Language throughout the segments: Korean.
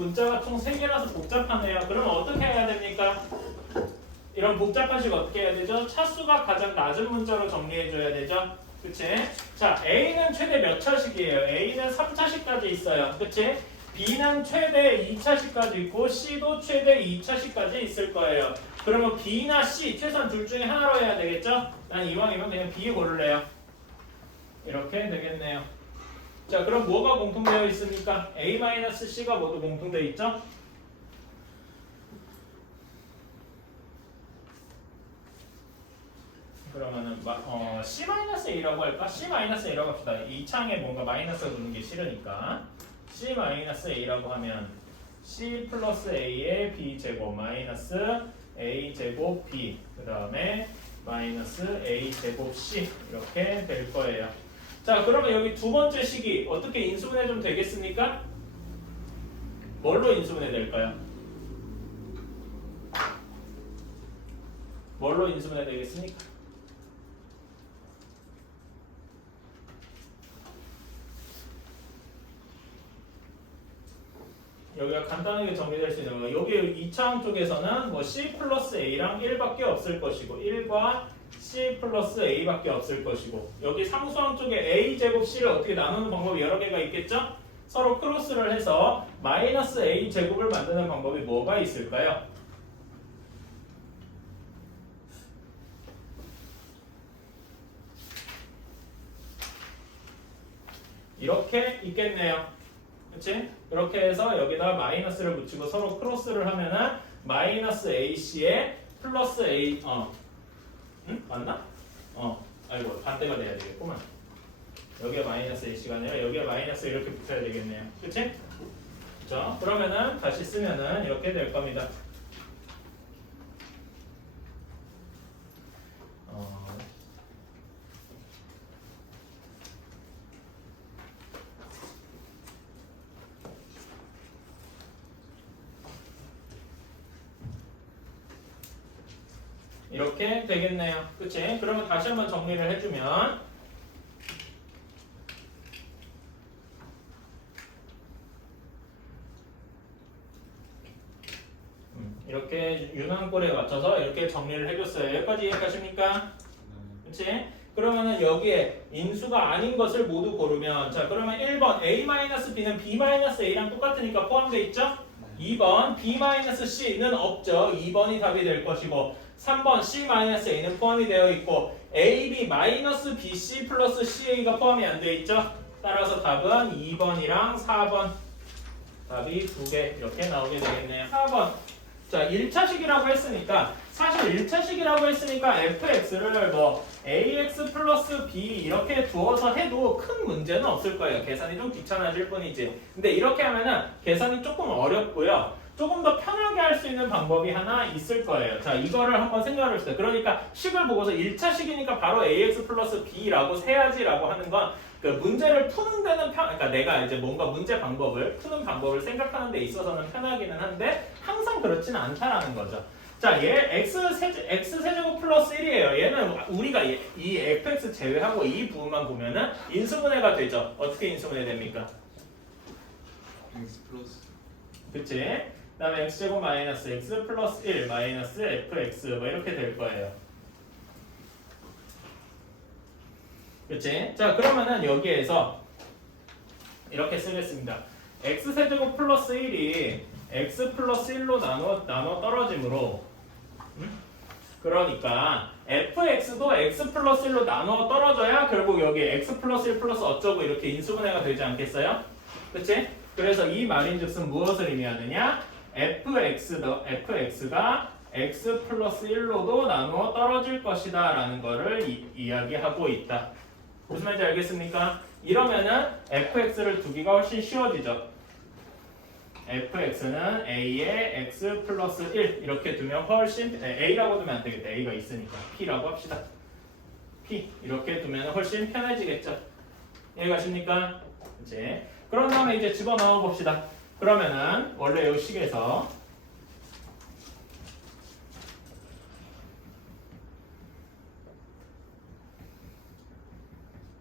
문자가 총 3개라서 복잡하네요. 그러면 어떻게 해야 됩니까? 이런 복잡한 식 어떻게 해야 되죠? 차수가 가장 낮은 문자로 정리해줘야 되죠? 그치? 자, A는 최대 몇 차식이에요? A는 3차식까지 있어요. 그치? B는 최대 2차식까지 있고 C도 최대 2차식까지 있을 거예요. 그러면 B나 C 최소한 둘 중에 하나로 해야 되겠죠? 난 이왕이면 그냥 B 고를래요. 이렇게 되겠네요. 자, 그럼 뭐가 공통되어 있습니까? A-C가 모두 공통되어 있죠? 그러면은 C-A라고 할까? C-A라고 합시다. 이 창에 뭔가 마이너스가 붙는 게 싫으니까 C-A라고 하면 C 플러스 A의 B제곱 마이너스 A제곱 B 그 다음에 마이너스 A제곱 C 이렇게 될 거예요. 자, 그러면 여기 두 번째 식이 어떻게 인수분해 좀 되겠습니까? 뭘로 인수분해 될까요? 뭘로 인수분해 되겠습니까? 여기가 간단하게 정리될 수 있는 거 여기 2차항 쪽에서는 뭐 C 플러스 A랑 1밖에 없을 것이고 1과 C 플러스 A밖에 없을 것이고 여기 상수항 쪽에 A제곱 C를 어떻게 나누는 방법이 여러 개가 있겠죠? 서로 크로스를 해서 마이너스 A제곱을 만드는 방법이 뭐가 있을까요? 이렇게 있겠네요. 그치? 이렇게 해서 여기다 마이너스를 붙이고 서로 크로스를 하면은 마이너스 AC에 플러스 A 응? 맞나? 아이고 반대가 돼야 되겠구만. 여기가 마이너스 AC가 아니라 여기가 마이너스 이렇게 붙여야 되겠네요. 그치? 그쵸? 그러면은 다시 쓰면은 이렇게 될 겁니다. 이렇게 되겠네요. 그치? 그러면 다시 한번 정리를 해주면 이렇게 유난꼴에 맞춰서 이렇게 정리를 해줬어요. 여기까지 이해가십니까? 그치? 그러면은 여기에 인수가 아닌 것을 모두 고르면 자 그러면 1번 A-B는 B-A랑 똑같으니까 포함되어 있죠? 2번 B-C는 없죠. 2번이 답이 될 것이고 3번 C-A는 포함이 되어 있고 AB-BC 플러스 CA가 포함이 안 되어 있죠. 따라서 답은 2번이랑 4번 답이 2개 이렇게 나오게 되겠네요. 4번 자 1차식이라고 했으니까 사실 1차식이라고 했으니까 fx를 뭐 ax 플러스 b 이렇게 두어서 해도 큰 문제는 없을 거예요. 계산이 좀 귀찮아질 뿐이지. 근데 이렇게 하면은 계산이 조금 어렵고요. 조금 더 편하게 할 수 있는 방법이 하나 있을 거예요. 자, 이거를 한번 생각을 해보세요. 그러니까 식을 보고서 1차식이니까 바로 ax 플러스 b라고 세야지라고 하는 건 그 문제를 푸는 데는 그러니까 내가 이제 뭔가 문제 방법을 푸는 방법을 생각하는 데 있어서는 편하기는 한데 항상 그렇지는 않다라는 거죠. 자, 얘 x세제곱 플러스 1이에요. 얘는 우리가 이 fx 제외하고 이 부분만 보면은 인수분해가 되죠. 어떻게 인수분해 됩니까? x 플러스 그치? 그 다음에 x제곱 마이너스 x 플러스 1 마이너스 fx 뭐 이렇게 될 거예요. 그치? 자, 그러면은 여기에서 이렇게 쓰겠습니다. x세제곱 플러스 1이 x 플러스 1로 나눠 떨어짐으로 그러니까 fx도 x 플러스 1로 나눠 떨어져야 결국 여기 x 플러스 1 플러스 어쩌고 이렇게 인수분해가 되지 않겠어요? 그치? 그래서 이 말인즉슨 무엇을 의미하느냐? fx가 x 플러스 1로도 나누어 떨어질 것이다 라는 거를 이야기하고 있다. 무슨 말인지 알겠습니까? 이러면은 fx를 두기가 훨씬 쉬워지죠. fx는 a의 x 플러스 1 이렇게 두면 훨씬 a라고 두면 안 되겠다. a가 있으니까 p라고 합시다. p 이렇게 두면 훨씬 편해지겠죠. 이해가십니까? 그치? 그런 다음에 이제 집어넣어 봅시다. 그러면은 원래 이 식에서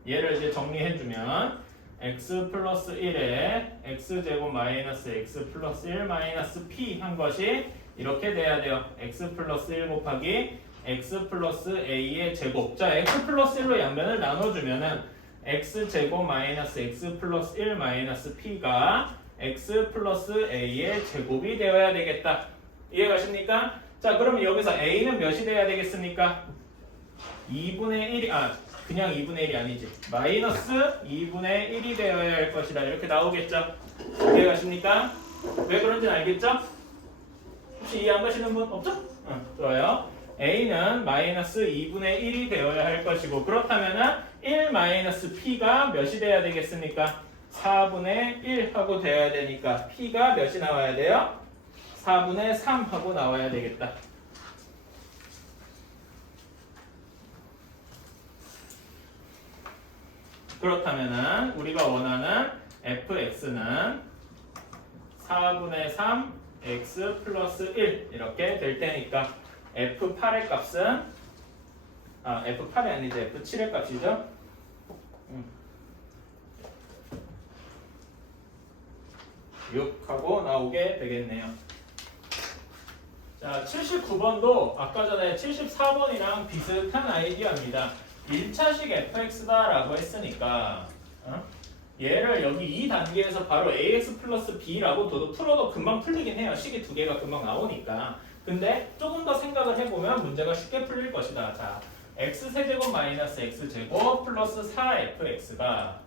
얘를 이제 정리해주면 x 플러스 1에 x제곱 마이너스 x 플러스 1 마이너스 p 한 것이 이렇게 돼야 돼요. x 플러스 1 곱하기 x 플러스 a의 제곱. 자, x 플러스 1로 양변을 나눠주면은 x제곱 마이너스 x 플러스 1 마이너스 p가 x 플러스 a의 제곱이 되어야 되겠다. 이해가십니까? 자, 그러면 여기서 a는 몇이 돼야 되겠습니까? 2분의 1이 그냥 2분의 1이 아니지. 마이너스 2분의 1이 되어야 할 것이다. 이렇게 나오겠죠? 이해가십니까? 왜 그런지는 알겠죠? 혹시 이해 안 가시는 분 없죠? 좋아요. a는 마이너스 2분의 1이 되어야 할 것이고, 그렇다면은 1 마이너스 p가 몇이 돼야 되겠습니까? 4분의 1 하고 되어야 되니까 p가 몇이 나와야 돼요? 4분의 3 하고 나와야 되겠다. 그렇다면은 우리가 원하는 fx는 4분의 3 x 플러스 1 이렇게 될 테니까 f8의 값은 f8이 아니지 f7의 값이죠. 6하고 나오게 되겠네요. 자, 79번도 아까 전에 74번이랑 비슷한 아이디어입니다. 1차식 fx다라고 했으니까 얘를 여기 2단계에서 바로 ax 플러스 b라고 풀어도 금방 풀리긴 해요. 식이 두 개가 금방 나오니까. 근데 조금 더 생각을 해보면 문제가 쉽게 풀릴 것이다. 자, x세제곱 마이너스 x제곱 플러스 4fx가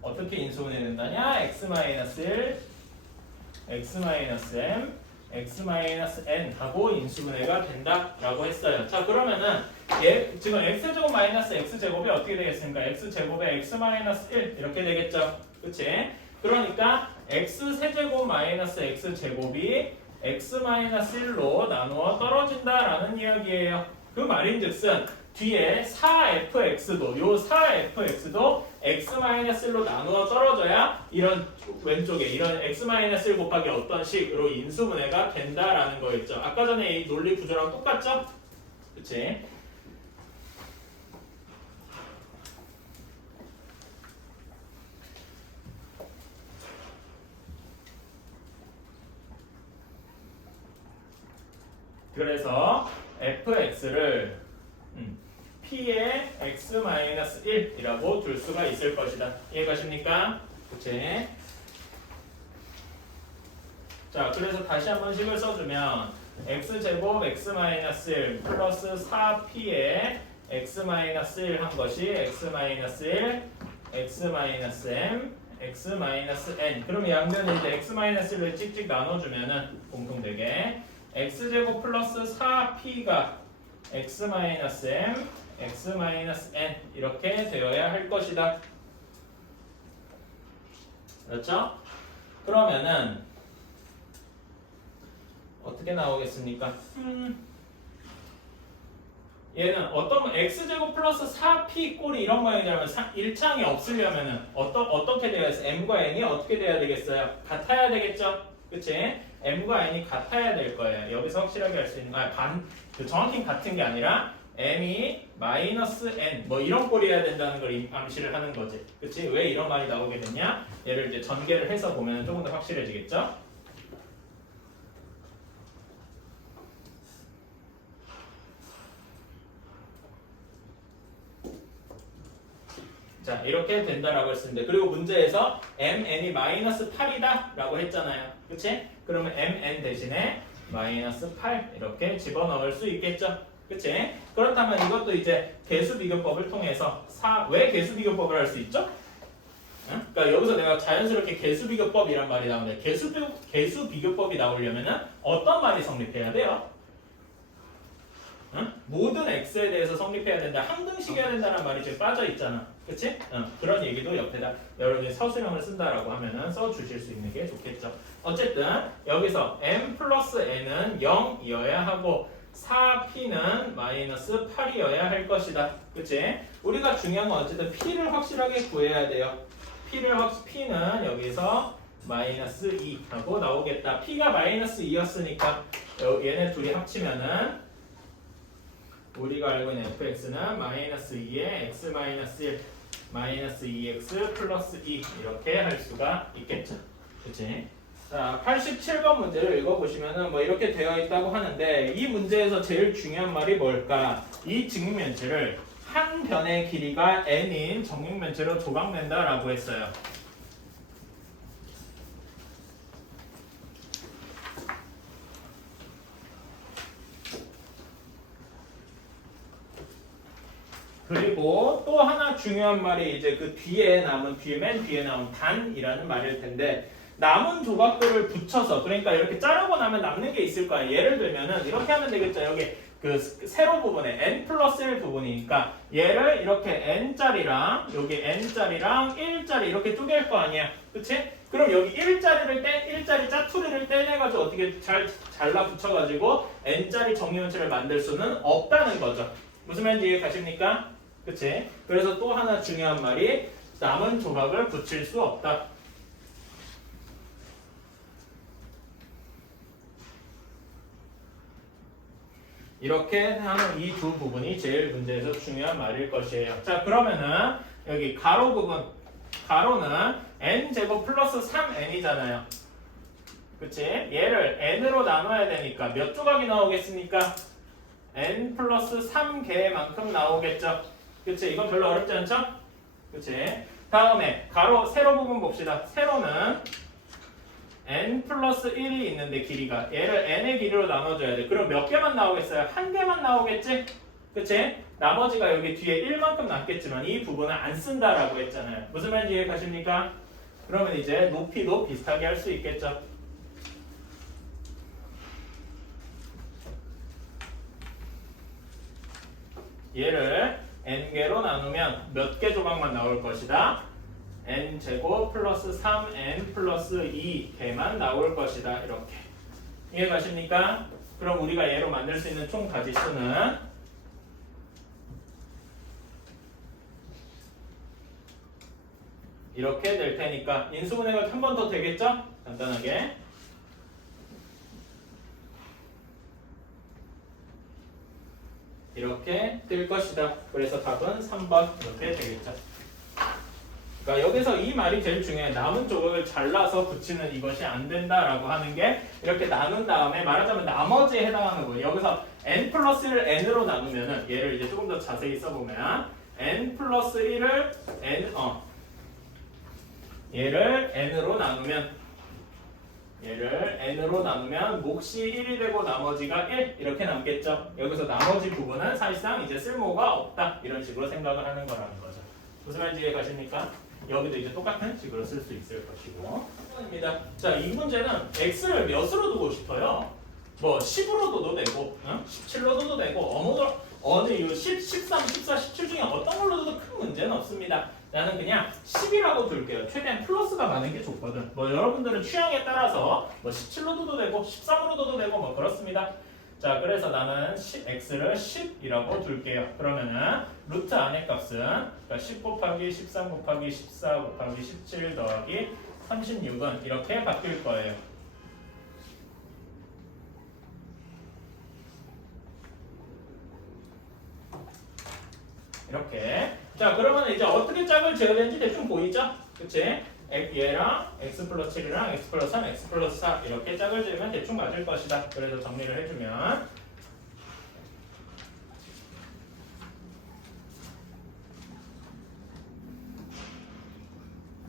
어떻게 인수분해 된다냐? x 마이너스 1, x 마이너스 m, x 마이너스 n 하고 인수분해가 된다라고 했어요. 자, 그러면은 얘 지금 x제곱 마이너스 x제곱이 어떻게 되겠습니까? x제곱에 x 마이너스 1 이렇게 되겠죠. 그치? 그러니까 x세제곱 마이너스 x제곱이 x 마이너스 1로 나누어 떨어진다라는 이야기예요. 그 말인즉슨 뒤에 4fx도 요 4fx도 x-1로 나누어 떨어져야 이런 왼쪽에 이런 x-1 곱하기 어떤 식으로 인수분해가 된다라는 거였죠. 아까 전에 이 논리 구조랑 똑같죠? 그치? 그래서 fx를 p의 x-1이라고 둘 수가 있을 것이다. 이해가십니까? 그치? 자, 그래서 다시 한번 식을 써주면 x제곱 x-1 플러스 4p의 x-1 한 것이 x-1, x-m, x-n. 그럼 양변을 이제 x-1을 찍찍 나눠주면은 공통되게 x제곱 플러스 4p가 x-m, x-n 이렇게 되어야 할 것이다. 그렇죠? 그러면은 어떻게 나오겠습니까? 얘는 어떤 x제곱 플러스 4p 꼴이 이런 모양이라면 1창이 없으려면은 어떻게 되어야 해서 m과 n이 어떻게 돼야 되겠어요? 같아야 되겠죠? 그치? m과 n이 같아야 될 거예요. 여기서 확실하게 할 수 있는 정확히 같은 게 아니라 m이 마이너스 n 뭐 이런 꼴이어야 된다는 걸 암시를 하는 거지. 그치? 왜 이런 말이 나오게 됐냐? 얘를 이제 전개를 해서 보면 조금 더 확실해지겠죠? 자, 이렇게 된다라고 했습니다. 그리고 문제에서 mn이 마이너스 8이다 라고 했잖아요. 그치? 그러면 mn 대신에 마이너스 8 이렇게 집어넣을 수 있겠죠. 그치? 그렇다면 이것도 이제 개수비교법을 통해서 왜 개수비교법을 할 수 있죠? 응? 그러니까 여기서 내가 자연스럽게 개수비교법이란 말이 나오는데 개수비교법이 나오려면은 어떤 말이 성립해야 돼요? 응? 모든 x에 대해서 성립해야 된다. 항등식이어야 된다는 말이 지금 빠져 있잖아. 그치? 그런 얘기도 옆에다 여러분이 서술형을 쓴다라고 하면은 써주실 수 있는 게 좋겠죠. 어쨌든 여기서 m 플러스 n은 0이어야 하고 4p는 마이너스 8이어야 할 것이다. 그치? 우리가 중요한 건 어쨌든 p를 확실하게 구해야 돼요. p는 여기서 마이너스 2 하고 나오겠다. p가 마이너스 2였으니까 얘네 둘이 합치면은 우리가 알고 있는 fx는 마이너스 2에 x 마이너스 1 마이너스 2x 플러스 2 이렇게 할 수가 있겠죠. 그치? 자, 87번 문제를 읽어보시면은 뭐 이렇게 되어 있다고 하는데 이 문제에서 제일 중요한 말이 뭘까? 이 직육면체를 한 변의 길이가 n인 정육면체로 조각낸다라고 했어요. 그리고 또 하나 중요한 말이 이제 그 맨 뒤에 남은 단이라는 말일 텐데 남은 조각들을 붙여서 그러니까 이렇게 자르고 나면 남는 게 있을 거야. 예를 들면은 이렇게 하면 되겠죠. 여기 그 세로 부분에 n 플러스 1 부분이니까 얘를 이렇게 n짜리랑 여기 n짜리랑 1짜리 이렇게 쪼갤 거 아니야. 그치? 그럼 여기 1짜리 짜투리를 떼내가지고 어떻게 잘라 붙여가지고 n짜리 정육면체를 만들 수는 없다는 거죠. 무슨 말인지 이해 가십니까? 그치? 그래서 또 하나 중요한 말이 남은 조각을 붙일 수 없다. 이렇게 하는 이 두 부분이 제일 문제에서 중요한 말일 것이에요. 자, 그러면은 여기 가로 부분, 가로는 n제곱 플러스 3n이잖아요. 그치? 얘를 n으로 나눠야 되니까 몇 조각이 나오겠습니까? n 플러스 3개만큼 나오겠죠? 그치? 이건 별로 어렵지 않죠? 그치? 다음에 가로 세로 부분 봅시다. 세로는 n 플러스 1이 있는데 길이가 얘를 n의 길이로 나눠줘야 돼. 그럼 몇 개만 나오겠어요? 한 개만 나오겠지? 그치? 나머지가 여기 뒤에 1만큼 남겠지만 이 부분은 안 쓴다라고 했잖아요. 무슨 말인지 이해 가십니까? 그러면 이제 높이도 비슷하게 할 수 있겠죠? 얘를 n개로 나누면 몇 개 조각만 나올 것이다? n제곱 플러스 3n 플러스 2개만 나올 것이다. 이렇게 이해 가십니까? 그럼 우리가 얘로 만들 수 있는 총 가지수는 이렇게 될 테니까 인수분해가 한 번 더 되겠죠? 간단하게 이렇게 뜰 것이다. 그래서 답은 3번 이렇게 되겠죠. 그러니까 여기서 이 말이 제일 중요해. 남은 조각을 잘라서 붙이는 이것이 안 된다라고 하는 게 이렇게 나눈 다음에 말하자면 나머지에 해당하는 거예요. 여기서 n 플러스 1을 n으로 나누면은 얘를 이제 조금 더 자세히 써보면 n 플러스 1을 얘를 n으로 나누면 몫이 1이 되고 나머지가 1 이렇게 남겠죠. 여기서 나머지 부분은 사실상 이제 쓸모가 없다 이런 식으로 생각을 하는 거라는 거죠. 무슨 말인지 이해 가십니까? 여기도 이제 똑같은 식으로 쓸 수 있을 것이고. 입니다. 자, 이 문제는 x를 몇으로 두고 싶어요? 뭐 10으로 둬도 되고 17로 둬도 되고 어느 이유 10, 13, 14, 17 중에 어떤 걸로 둬도 큰 문제는 없습니다. 나는 그냥 10이라고 둘게요. 최대한 플러스가 많은 게 좋거든. 뭐 여러분들은 취향에 따라서 뭐 17로 둬도 되고 13으로 둬도 되고 뭐 그렇습니다. 자, 그래서 나는 x를 10이라고 둘게요. 그러면은 루트 안의 값은 그러니까 10 곱하기 13 곱하기 14 곱하기 17 더하기 36은 이렇게 바뀔 거예요. 이렇게. 자, 그러면 이제 어떻게 짝을 지어야 되는지 대충 보이죠? 그치? 얘랑 x 플러스 7이랑 x 플러스 3, x 플러스 4 이렇게 짝을 지으면 대충 맞을 것이다. 그래서 정리를 해주면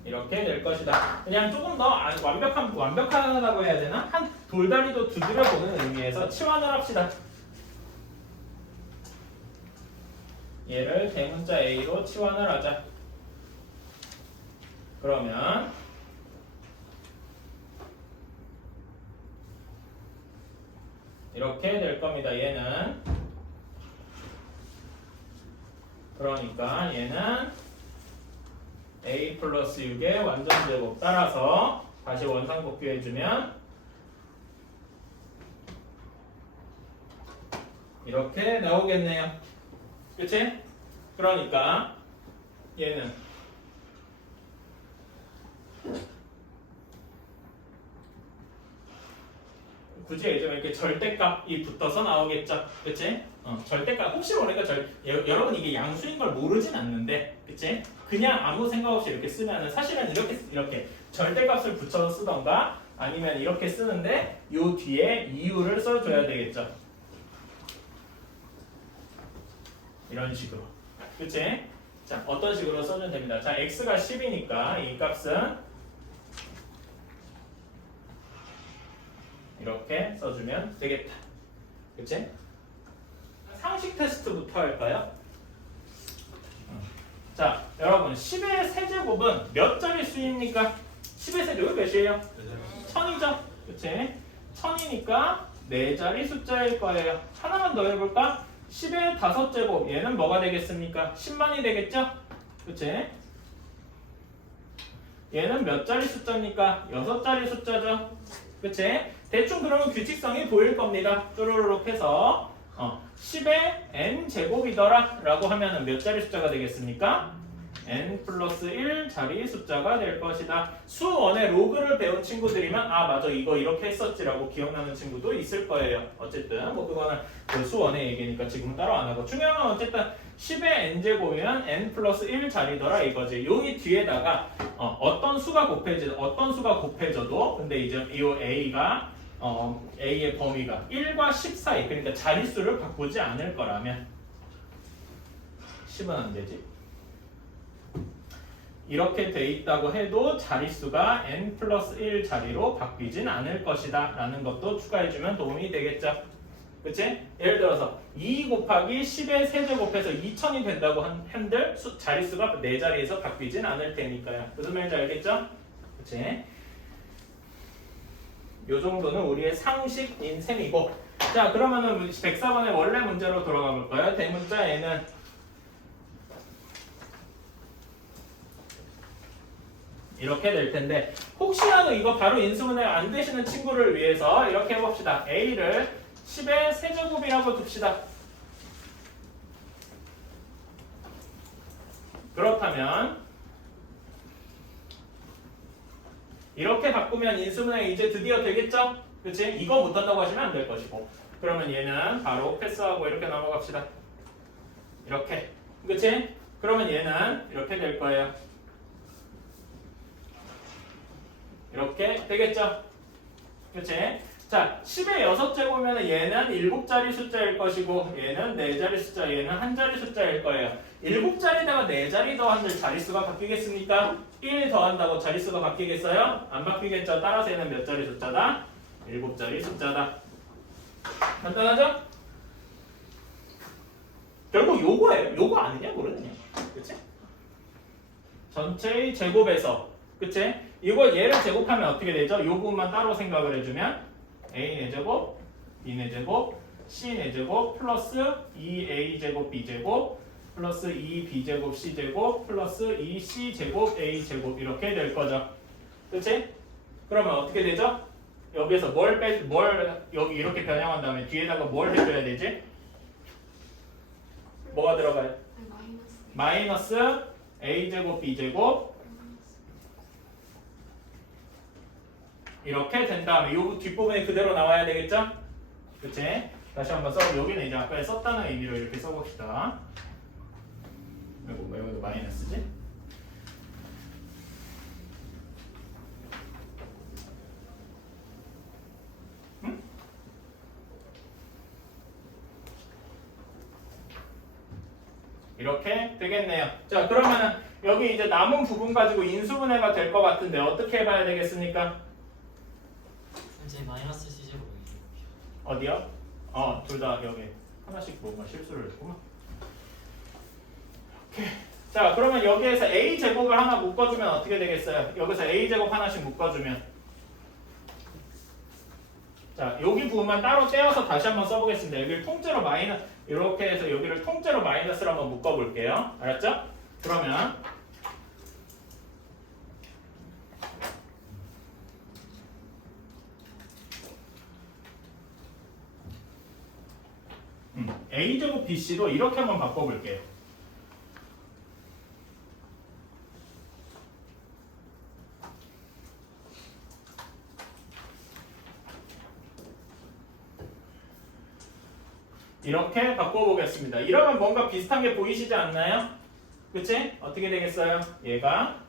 이렇게 될 것이다. 그냥 조금 더 완벽하다고 해야 되나? 한 돌다리도 두드려 보는 의미에서 치환을 합시다. 얘를 대문자 a로 치환을 하자. 그러면 이렇게 될 겁니다. 얘는 그러니까 얘는 a 플러스 6의 완전제곱 따라서 다시 원상복귀해주면 이렇게 나오겠네요. 그치? 그러니까 얘는 굳이 예전에 이렇게 절대값이 붙어서 나오겠죠. 그치? 절대값 혹시 모르니까 여러분 이게 양수인 걸 모르진 않는데 그치? 그냥 아무 생각 없이 이렇게 쓰면은 사실은 이렇게 절대값을 붙여서 쓰던가 아니면 이렇게 쓰는데 요 뒤에 이유를 써줘야 되겠죠. 이런 식으로. 그치? 자, 어떤 식으로 써주면 됩니다. 자, x가 10이니까 이 값은 이렇게 써주면 되겠다. 그치? 상식 테스트부터 할까요? 자, 여러분 10의 세제곱은 몇 자리 수입니까? 10의 세제곱이 몇이에요? 1000이죠? 그치? 1000이니까 4자리 숫자일 거예요. 하나만 더 해볼까? 10의 5제곱 얘는 뭐가 되겠습니까? 10만이 되겠죠? 그치? 얘는 몇 자리 숫자입니까? 6자리 숫자죠? 그치? 대충 그러면 규칙성이 보일 겁니다. 쪼르륵 해서 10의 n제곱이더라 라고 하면 몇 자리 숫자가 되겠습니까? n 플러스 1 자리 숫자가 될 것이다. 수원의 로그를 배운 친구들이면 아 맞아 이거 이렇게 했었지라고 기억나는 친구도 있을 거예요. 어쨌든 뭐 그거는 그 수원의 얘기니까 지금은 따로 안 하고 중요한 건 어쨌든 10의 n제곱이면 n 플러스 1 자리더라 이거지. 여기 뒤에다가 어떤 수가 곱해져도 근데 이제 이 a가 a의 범위가 1과 10 사이 그러니까 자릿수를 바꾸지 않을 거라면 10은 안 되지. 이렇게 돼 있다고 해도 자릿수가 n 플러스 1 자리로 바뀌진 않을 것이다 라는 것도 추가해주면 도움이 되겠죠. 그치? 예를 들어서 2 곱하기 10의 세제곱해서 2000이 된다고 한들 자릿수가 4자리에서 바뀌진 않을 테니까요. 무슨 말인지 알겠죠? 그치? 요 정도는 우리의 상식인 셈이고 자 그러면은 104번의 원래 문제로 돌아가 볼까요? 대문자에는 이렇게 될 텐데 혹시라도 이거 바로 인수분해 안 되시는 친구를 위해서 이렇게 해봅시다. a를 10의 세제곱이라고 둡시다. 그렇다면 이렇게 바꾸면 인수분해 이제 드디어 되겠죠? 그치? 이거 못한다고 하시면 안 될 것이고 그러면 얘는 바로 패스하고 이렇게 넘어갑시다. 이렇게 그치? 그러면 얘는 이렇게 될 거예요. 이렇게 되겠죠? 그치? 자, 10의 6제곱이면 얘는 7자리 숫자일 것이고 얘는 4자리 숫자, 얘는 1자리 숫자일 거예요. 7자리다가 4자리 더한들 자릿수가 바뀌겠습니까? 1 더한다고 자릿수가 바뀌겠어요? 안 바뀌겠죠? 따라서 얘는 몇 자리 숫자다? 7자리 숫자다. 간단하죠? 결국 요거예요. 요거 아니냐? 모르느냐? 그치? 전체의 제곱에서 그치? 이거 얘를 제곱하면 어떻게 되죠? 요 부분만 따로 생각을 해주면 a 4제곱, b 4제곱, c 4제곱 플러스 2a 제곱 b 제곱 플러스 2b 제곱 c 제곱 플러스 2c 제곱 a 제곱 이렇게 될 거죠. 그치? 그러면 어떻게 되죠? 여기에서 뭘 여기 이렇게 변형한 다음에 뒤에다가 뭘 해줘야 되지? 뭐가 들어가요? 마이너스 a 제곱 b 제곱 이렇게 된 다음에 요 뒷부분에 그대로 나와야 되겠죠? 그치? 다시 한번 여기는 이제 아까 썼다는 의미로 이렇게 써봅시다. 여기도 마이너스지? 응? 이렇게 되겠네요. 자, 그러면은 여기 이제 남은 부분 가지고 인수분해가 될 것 같은데 어떻게 해봐야 되겠습니까? 이제 마이너스 c제곱 어디요? 둘 다 여기 하나씩 뭔가 실수를 했구만. 오케이. 자, 그러면 여기에서 a 제곱을 하나 묶어주면 어떻게 되겠어요? 여기서 a 제곱 하나씩 묶어주면 자, 여기 부분만 따로 떼어서 다시 한번 써보겠습니다. 여기를 통째로 이렇게 해서 여기를 통째로 마이너스로 한번 묶어볼게요. 알았죠? 그러면 a제곱 bc로 이렇게 한번 바꿔볼게요. 이렇게 바꿔보겠습니다. 이러면 뭔가 비슷한 게 보이시지 않나요? 그치? 어떻게 되겠어요? 얘가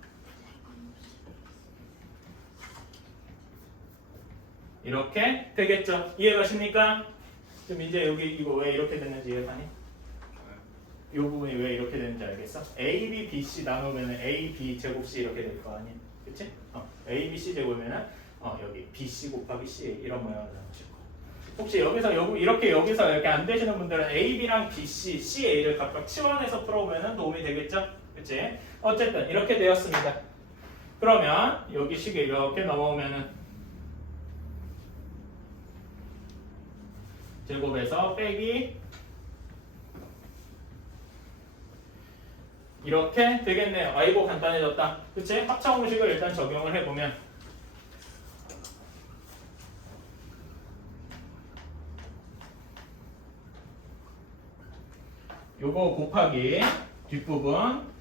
이렇게 되겠죠. 이해가십니까? 그럼 이제 여기 이거 왜 이렇게 됐는지 이해가니? 이 부분이 왜 이렇게 되는지 알겠어? A, B, B, C 나누면 A, B 제곱 C 이렇게 될 거 아니야? 그치? A, B, C 제곱이면 여기 B, C 곱하기 C 이런 모양으로 나오실 거야. 혹시 여기서 이렇게 안 되시는 분들은 A, B랑 B, C, C, A를 각각 치환해서 풀어보면 도움이 되겠죠? 그치? 어쨌든 이렇게 되었습니다. 그러면 여기 식이 이렇게 넘어오면은 제곱에서 빼기 이렇게 되겠네요. 아이고 간단해졌다. 그치? 합차공식을 일단 적용을 해보면 요거 곱하기 뒷부분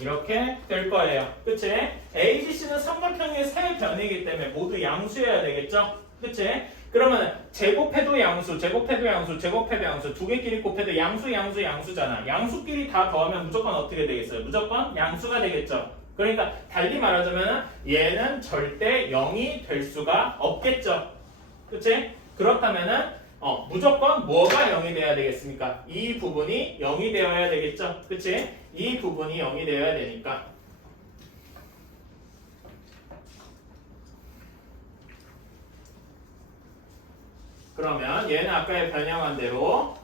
이렇게 될 거예요. 그치? A, B, C는 삼각형의 세 변이기 때문에 모두 양수여야 되겠죠? 그치? 그러면 제곱해도 양수, 제곱해도 양수, 제곱해도 양수 두 개끼리 곱해도 양수잖아. 양수끼리 다 더하면 무조건 어떻게 되겠어요? 무조건 양수가 되겠죠. 그러니까 달리 말하자면 얘는 절대 0이 될 수가 없겠죠. 그치? 그렇다면은 무조건 뭐가 0이 돼야 되겠습니까? 이 부분이 0이 되어야 되겠죠. 그치? 이 부분이 0이 되어야 되니까 그러면 얘는 아까 변형한 대로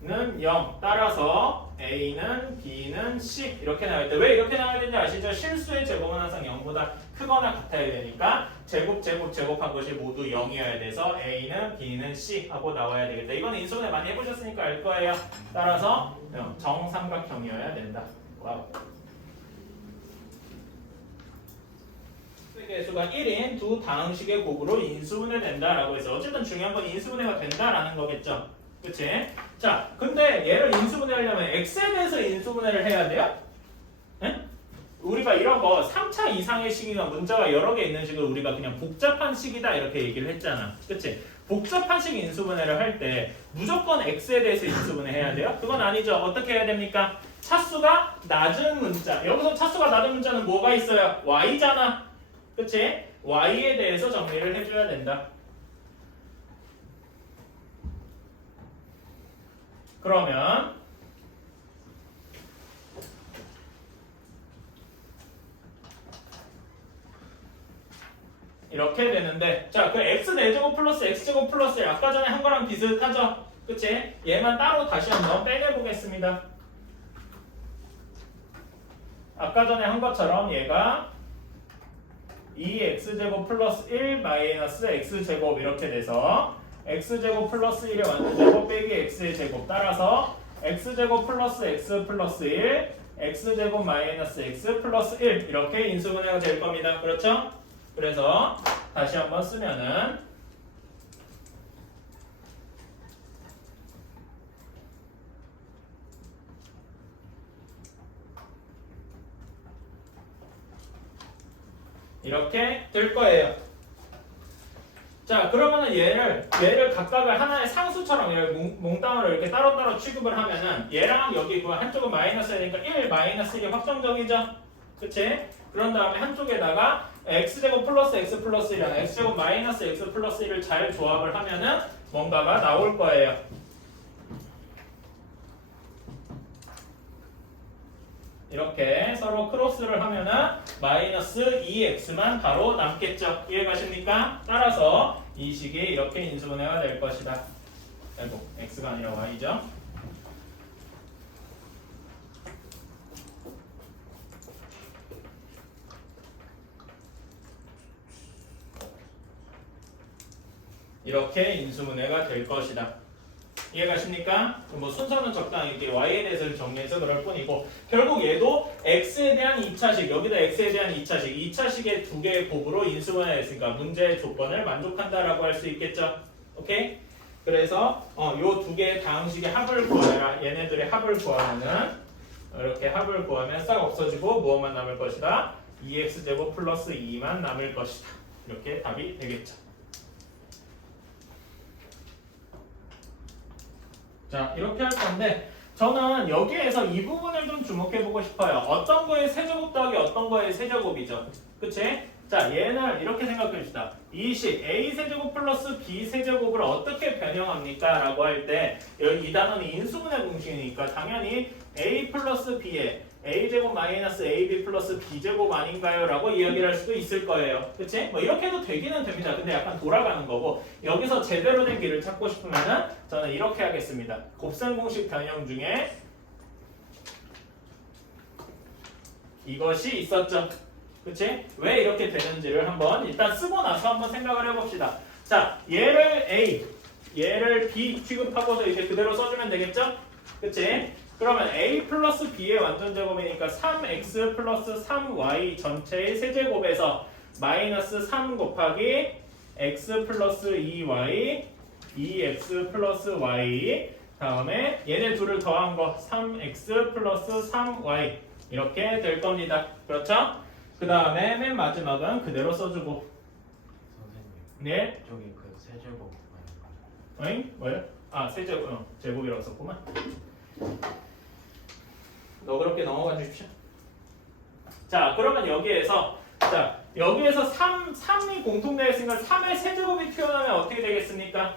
는 0 따라서 A는 B는 C 이렇게 나올 때 왜 이렇게 나와야 되는지 아시죠? 실수의 제곱은 항상 0보다 크거나 같아야 되니까 제곱한 것이 모두 0이어야 돼서 A는 B는 C 하고 나와야 되겠다. 이건 인수분해 많이 해보셨으니까 알 거예요. 따라서 정삼각형이어야 된다. 와우. 개수가 1인 두 다항식의 곱으로 인수분해 된다라고 해서 어쨌든 중요한 건 인수분해가 된다라는 거겠죠. 그치? 자, 근데 얘를 인수분해하려면 x에 대해서 인수분해를 해야 돼요? 응? 우리가 이런 거 3차 이상의 식이나 문자가 여러 개 있는 식을 우리가 그냥 복잡한 식이다 이렇게 얘기를 했잖아. 그치? 복잡한 식 인수분해를 할 때 무조건 x에 대해서 인수분해 해야 돼요? 그건 아니죠. 어떻게 해야 됩니까? 차수가 낮은 문자. 여기서 차수가 낮은 문자는 뭐가 있어요? y잖아. 그치? y에 대해서 정리를 해줘야 된다. 그러면 이렇게 되는데 자, 그 x 4제곱 플러스 x제곱 플러스 아까 전에 한 거랑 비슷하죠? 그치? 얘만 따로 다시 한번 빼내보겠습니다. 아까 전에 한 것처럼 얘가 2x제곱 플러스 1 마이너스 x제곱 이렇게 돼서 x제곱 플러스 1의 완전제곱 빼기 x의 제곱 따라서 x제곱 플러스 x 플러스 1 x제곱 마이너스 x 플러스 1 이렇게 인수분해가 될 겁니다. 그렇죠? 그래서 다시 한번 쓰면은 이렇게 될 거예요. 자, 그러면은 얘를 각각을 하나의 상수처럼 몽땅으로 이렇게 따로따로 취급을 하면은 얘랑 여기 그 한쪽은 마이너스야 되니까 1 마이너스 1이 확정적이죠. 그치? 그런 다음에 한쪽에다가 x제곱 플러스 x 플러스 1이랑 x제곱 마이너스 x 플러스 1을 잘 조합을 하면은 뭔가가 나올 거예요. 이렇게 서로 크로스를 하면은 마이너스 2x만 바로 남겠죠. 이해가십니까? 따라서 이 식이 이렇게 인수분해가 될 것이다. 아이고, x가 아니라 y죠. 이렇게 인수분해가 될 것이다. 이해가십니까? 뭐 순서는 적당히 이렇게 y에 대해서 정리해서 그럴 뿐이고 결국 얘도 x에 대한 2차식 여기다 x에 대한 2차식 2차식의 두 개의 곱으로 인수분해가 됐으니까 문제의 조건을 만족한다라고 할 수 있겠죠. 오케이? 그래서 요 두 개의 다항식의 합을 구하라. 얘네들의 합을 구하면은 이렇게 합을 구하면 싹 없어지고 무엇만 남을 것이다? 2x제곱 플러스 2만 남을 것이다. 이렇게 답이 되겠죠. 자, 이렇게 할 건데 저는 여기에서 이 부분을 좀 주목해 보고 싶어요. 어떤 거의 세제곱 더하기 어떤 거의 세제곱이죠. 그치? 자, 얘는 이렇게 생각해 봅시다. 20 a 세제곱 플러스 b 세제곱을 어떻게 변형합니까? 라고 할 때 이 단어는 인수분해 공식이니까 당연히 a 플러스 b에 a제곱 마이너스 ab 플러스 b제곱 아닌가요? 라고 이야기를 할 수도 있을 거예요. 그치? 뭐 이렇게 해도 되기는 됩니다. 근데 약간 돌아가는 거고 여기서 제대로 된 길을 찾고 싶으면은 저는 이렇게 하겠습니다. 곱셈 공식 변형 중에 이것이 있었죠. 그치? 왜 이렇게 되는지를 한번 일단 쓰고 나서 한번 생각을 해봅시다. 자, 얘를 A, 얘를 B 취급하고서 이제 그대로 써주면 되겠죠? 그치? 그러면 A 플러스 B의 완전 제곱이니까 3x 플러스 3y 전체의 세제곱에서 마이너스 3 곱하기 x 플러스 2y 2x 플러스 y 다음에 얘네 둘을 더한 거 3x 플러스 3y 이렇게 될 겁니다. 그렇죠? 그 다음에 맨 마지막은 그대로 써주고 선생님 네? 저기 그 세제곱 어잉? 뭐예요? 아 세제곱 제곱이라고 썼구만. 너그럽게 넘어가 주십시오. 자 그러면 여기에서 3이 공통되어 있으니까 3의 세제곱이 튀어나오면 어떻게 되겠습니까?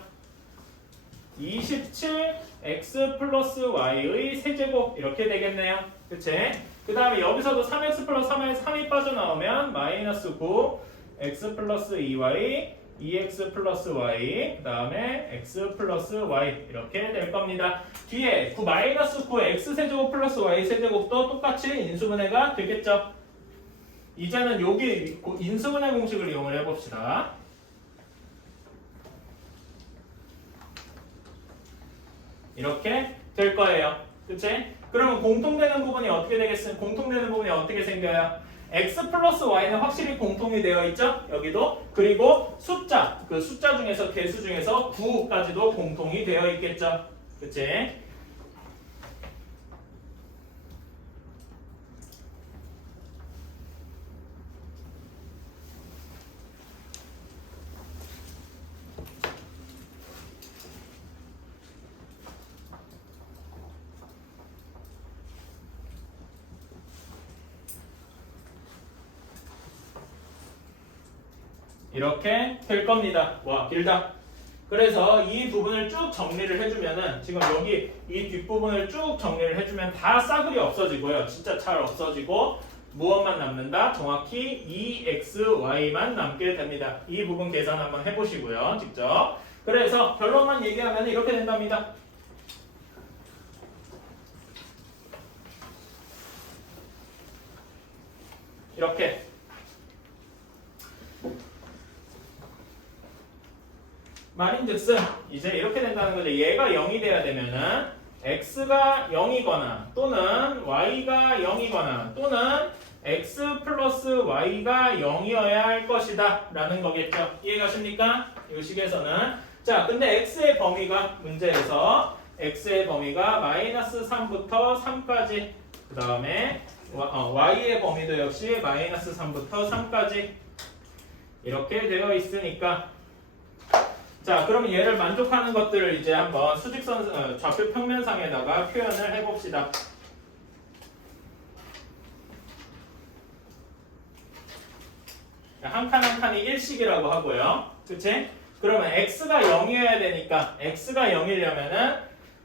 27x 플러스 y의 세제곱 이렇게 되겠네요. 그치? 그 다음에 여기서도 3x 플러스 3에 3이 빠져나오면 마이너스 9 x 플러스 2y 2x 플러스 y 그 다음에 x 플러스 y 이렇게 될 겁니다. 뒤에 마이너스 9 x 세제곱 플러스 y 세제곱도 똑같이 인수분해가 되겠죠. 이제는 여기 인수분해 공식을 이용을 해봅시다. 이렇게 될 거예요. 그치? 그러면 공통되는 부분이 어떻게 되겠어요? 공통되는 부분이 어떻게 생겨요? x 플러스 y는 확실히 공통이 되어 있죠? 여기도. 그리고 숫자, 그 숫자 중에서 개수 중에서 9까지도 공통이 되어 있겠죠? 그치? 이렇게 될 겁니다. 와 길다. 그래서 이 부분을 쭉 정리를 해주면은 지금 여기 이 뒷부분을 쭉 정리를 해주면 다 싸그리 없어지고요. 진짜 잘 없어지고 무엇만 남는다? 정확히 2xy만 남게 됩니다. 이 부분 계산 한번 해보시고요. 직접. 그래서 결론만 얘기하면 이렇게 된답니다. 이렇게 말인즉슨 이제 이렇게 된다는 거죠. 얘가 0이 돼야 되면은 x가 0이거나 또는 y가 0이거나 또는 x 플러스 y가 0이어야 할 것이다 라는 거겠죠. 이해가십니까? 이 식에서는 자 근데 x의 범위가 문제에서 x의 범위가 마이너스 3부터 3까지 그 다음에 y의 범위도 역시 마이너스 3부터 3까지 이렇게 되어 있으니까 자 그러면 얘를 만족하는 것들을 이제 한번 수직선 좌표 평면상에다가 표현을 해봅시다. 한 칸 한 칸이 일식이라고 하고요. 그치? 그러면 x가 0이어야 되니까 x가 0이려면은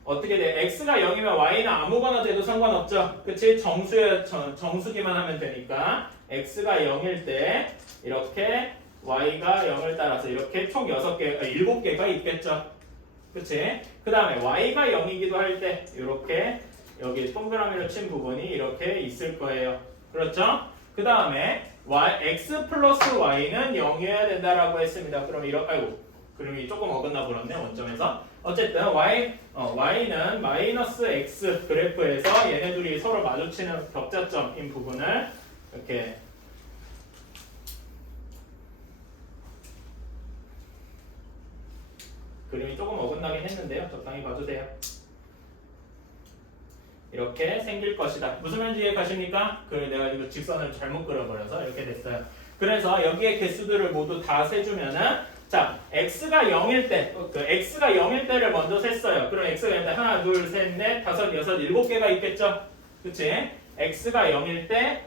어떻게 돼? x가 0이면 y는 아무거나 돼도 상관없죠. 그치? 정수기만 하면 되니까 x가 0일 때 이렇게 y가 0을 따라서 이렇게 총 6개, 7개가 있겠죠. 그치? 그 다음에 y가 0이기도 할 때 이렇게 여기 동그라미로 친 부분이 이렇게 있을 거예요. 그렇죠? 그 다음에 x 플러스 y는 0이어야 된다라고 했습니다. 그럼 그림이 조금 어긋나 버렸네 원점에서. 어쨌든 y는 마이너스 x 그래프에서 얘네들이 서로 마주치는 격자점인 부분을 이렇게 그림이 조금 어긋나긴 했는데요. 적당히 봐주세요. 이렇게 생길 것이다. 무슨 말인지 이해 가십니까? 내가 이거 직선을 잘못 그려버려서 이렇게 됐어요. 그래서 여기에 개수들을 모두 다 세주면은 자, x가 0일 때, x가 0일 때를 먼저 셌어요. 그럼 x가 0일 때 하나, 둘, 셋, 넷, 다섯, 여섯, 일곱 개가 있겠죠? 그치? x가 0일 때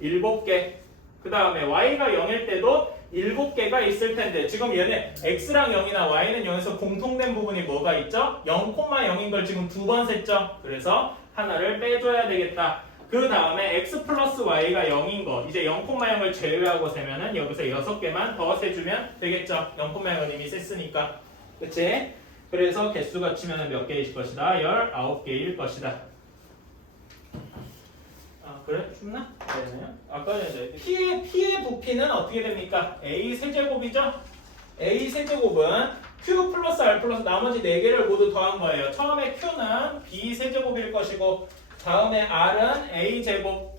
7개. 그 다음에 y가 0일 때도 7개가 있을 텐데 지금 얘네 x랑 0이나 y는 0에서 공통된 부분이 뭐가 있죠? 0,0인 걸 지금 두 번 셌죠? 그래서 하나를 빼줘야 되겠다. 그 다음에 x 플러스 y가 0인 거 이제 0,0을 제외하고 세면은 여기서 6개만 더 세주면 되겠죠? 0,0은 이미 셌으니까. 그치? 그래서 개수가 치면 몇 개일 것이다? 19개일 것이다. 그래? 춥나? 네. 아까 전에 P의 부피는 어떻게 됩니까? A 세제곱이죠? A 세제곱은 Q 플러스 R 플러스 나머지 4개를 모두 더한 거예요. 처음에 Q는 B 세제곱일 것이고 다음에 R은 A 제곱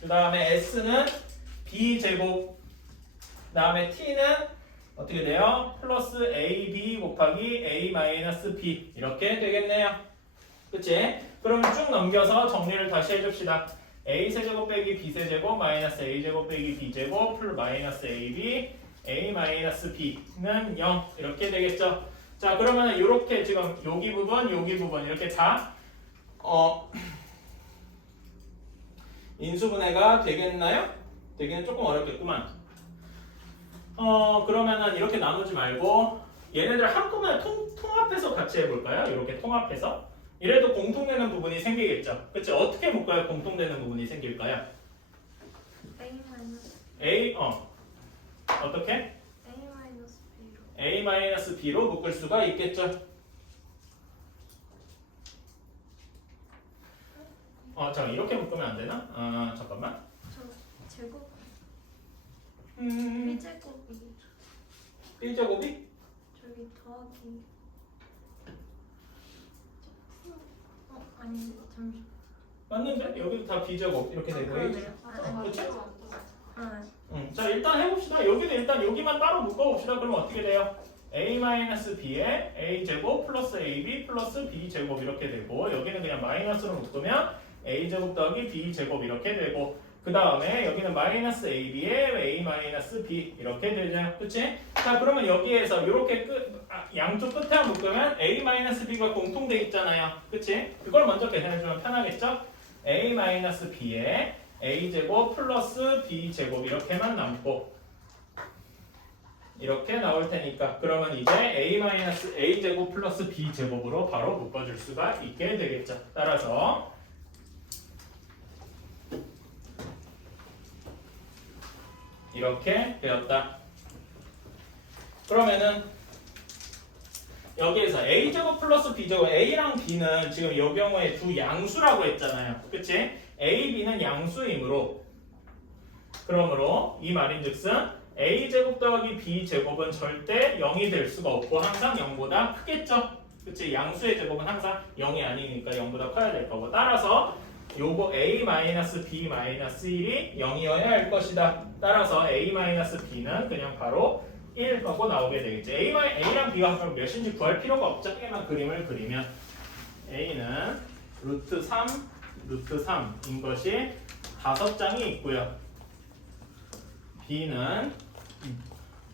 그 다음에 S는 B 제곱 그 다음에 T는 어떻게 돼요? 플러스 AB 곱하기 A 마이너스 B 이렇게 되겠네요. 그치? 그러면 쭉 넘겨서 정리를 다시 해줍시다. A 세제곱 빼기 B 세제곱 마이너스 A 제곱 빼기 B 제곱 플러스 마이너스 AB A 마이너스 B는 0 이렇게 되겠죠. 자 그러면 이렇게 지금 여기 부분 이렇게 다 인수분해가 되겠나요? 되기는 조금 어렵겠구만. 그러면은 이렇게 나누지 말고 얘네들 한꺼번에 통합해서 같이 해볼까요? 이렇게 통합해서. 이래도 공통되는 부분이 생기겠죠. 그치? 어떻게 묶어야 공통되는 부분이 생길까요? A 어떻게? A-B로 묶을 수가 있겠죠. 잠깐 이렇게 묶으면 안 되나? 잠깐만. 저 제곱 B제곱이 B제곱이? 저기 더하기 아니 잠시 맞는데? 여기도 다 B제곱 이렇게 되고 그러네요. 그치? 네. 자 일단 해봅시다. 여기도 일단 여기만 따로 묶어봅시다. 그럼 어떻게 돼요? A-B에 A제곱 플러스 AB 플러스 B제곱 이렇게 되고 여기는 그냥 마이너스로 묶으면 A제곱 더하기 B제곱 이렇게 되고 그 다음에 여기는 마이너스 AB에 A-B 이렇게 되죠. 그치? 자 그러면 여기에서 이렇게 양쪽 끝에 묶으면 A-B가 공통돼 있잖아요. 그치? 그걸 먼저 계산해주면 편하겠죠? A-B에 A제곱 플러스 B제곱 이렇게만 남고 이렇게 나올 테니까 그러면 이제 A제곱 플러스 B제곱으로 바로 묶어줄 수가 있게 되겠죠. 따라서 이렇게 되었다. 그러면은 여기에서 A제곱 플러스 B제곱 A랑 B는 지금 이 경우에 두 양수라고 했잖아요. 그치? A, B는 양수이므로 그러므로 이 말인즉슨 A제곱 더하기 B제곱은 절대 0이 될 수가 없고 항상 0보다 크겠죠? 그치? 양수의 제곱은 항상 0이 아니니까 0보다 커야 될 거고 따라서 요거 A-B-1이 0이어야 할 것이다. 따라서 A-B는 그냥 바로 1 하고 나오게 되겠지. A랑 B가 그럼 몇인지 구할 필요가 없죠. 얘만 그림을 그리면 A는 루트 3인 것이 5장이 있고요. B는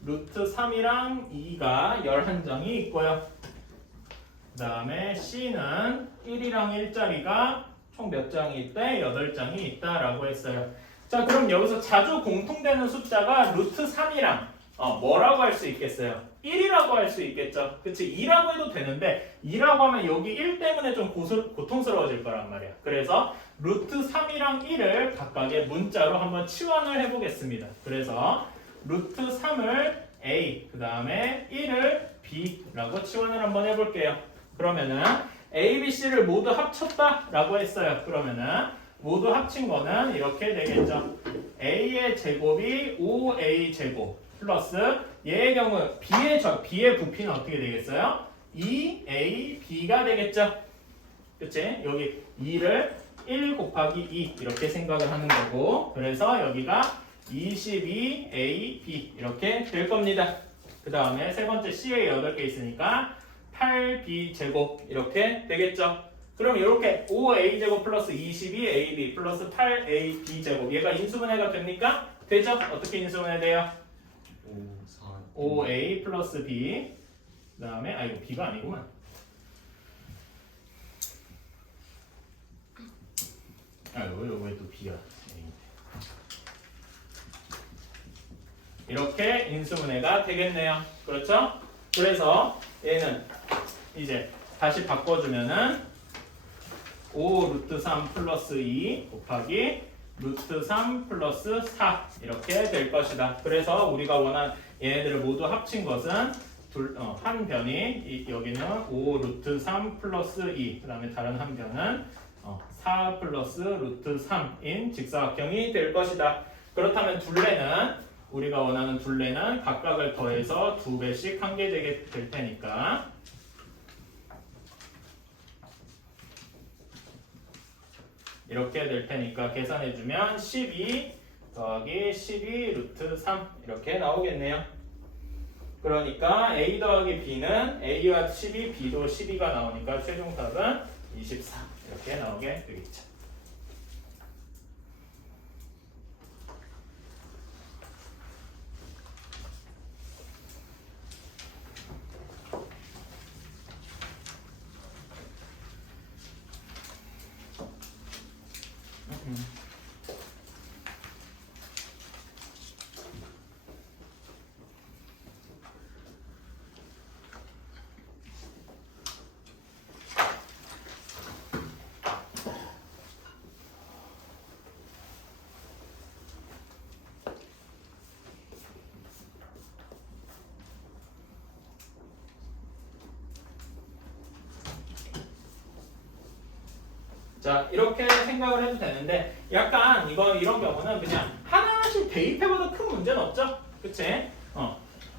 루트 3이랑 2가 11장이 있고요. 그 다음에 C는 1이랑 1자리가 총 몇 장이 있대? 8장이 있다라고 했어요. 자 그럼 여기서 자주 공통되는 숫자가 루트 3이랑 뭐라고 할 수 있겠어요? 1이라고 할 수 있겠죠. 그치? 2라고 해도 되는데 2라고 하면 여기 1 때문에 좀 고통스러워질 거란 말이야. 그래서 루트 3이랑 1을 각각의 문자로 한번 치환을 해보겠습니다. 그래서 루트 3을 A 그 다음에 1을 B라고 치환을 한번 해볼게요. 그러면은 A, B, C를 모두 합쳤다라고 했어요. 그러면은 모두 합친 거는 이렇게 되겠죠. A의 제곱이 5A 제곱 플러스 얘의 경우 B의 부피는 어떻게 되겠어요? 2AB가 되겠죠. 그치? 여기 2를 1 곱하기 2 이렇게 생각을 하는 거고 그래서 여기가 22AB 이렇게 될 겁니다. 그 다음에 세 번째 C에 8개 있으니까 8B 제곱 이렇게 되겠죠. 그럼 이렇게 5a제곱 플러스 22ab 플러스 8ab제곱 얘가 인수분해가 됩니까? 되죠? 어떻게 인수분해 돼요? 5, 4, 5a 플러스 b 그 다음에 이거 b가 아니구만. 왜 또 b야? 이렇게 인수분해가 되겠네요. 그렇죠? 그래서 얘는 이제 다시 바꿔주면은 5 루트 3 플러스 2 곱하기 루트 3 플러스 4 이렇게 될 것이다. 그래서 우리가 원한 얘네들을 모두 합친 것은 한 변이 여기는 5 루트 3 플러스 2 그 다음에 다른 한 변은 4 플러스 루트 3인 직사각형이 될 것이다. 그렇다면 둘레는 우리가 원하는 둘레는 각각을 더해서 2배씩 한 개 되게 될 테니까 이렇게 될 테니까 계산해주면 12 더하기 12 루트 3 이렇게 나오겠네요. 그러니까 A 더하기 B는 A와 12, B도 12가 나오니까 최종답은 24 이렇게 나오게 되겠죠. 자 이렇게 생각을 해도 되는데 약간 이런 경우는 그냥 하나씩 대입해봐도 큰 문제는 없죠, 그치?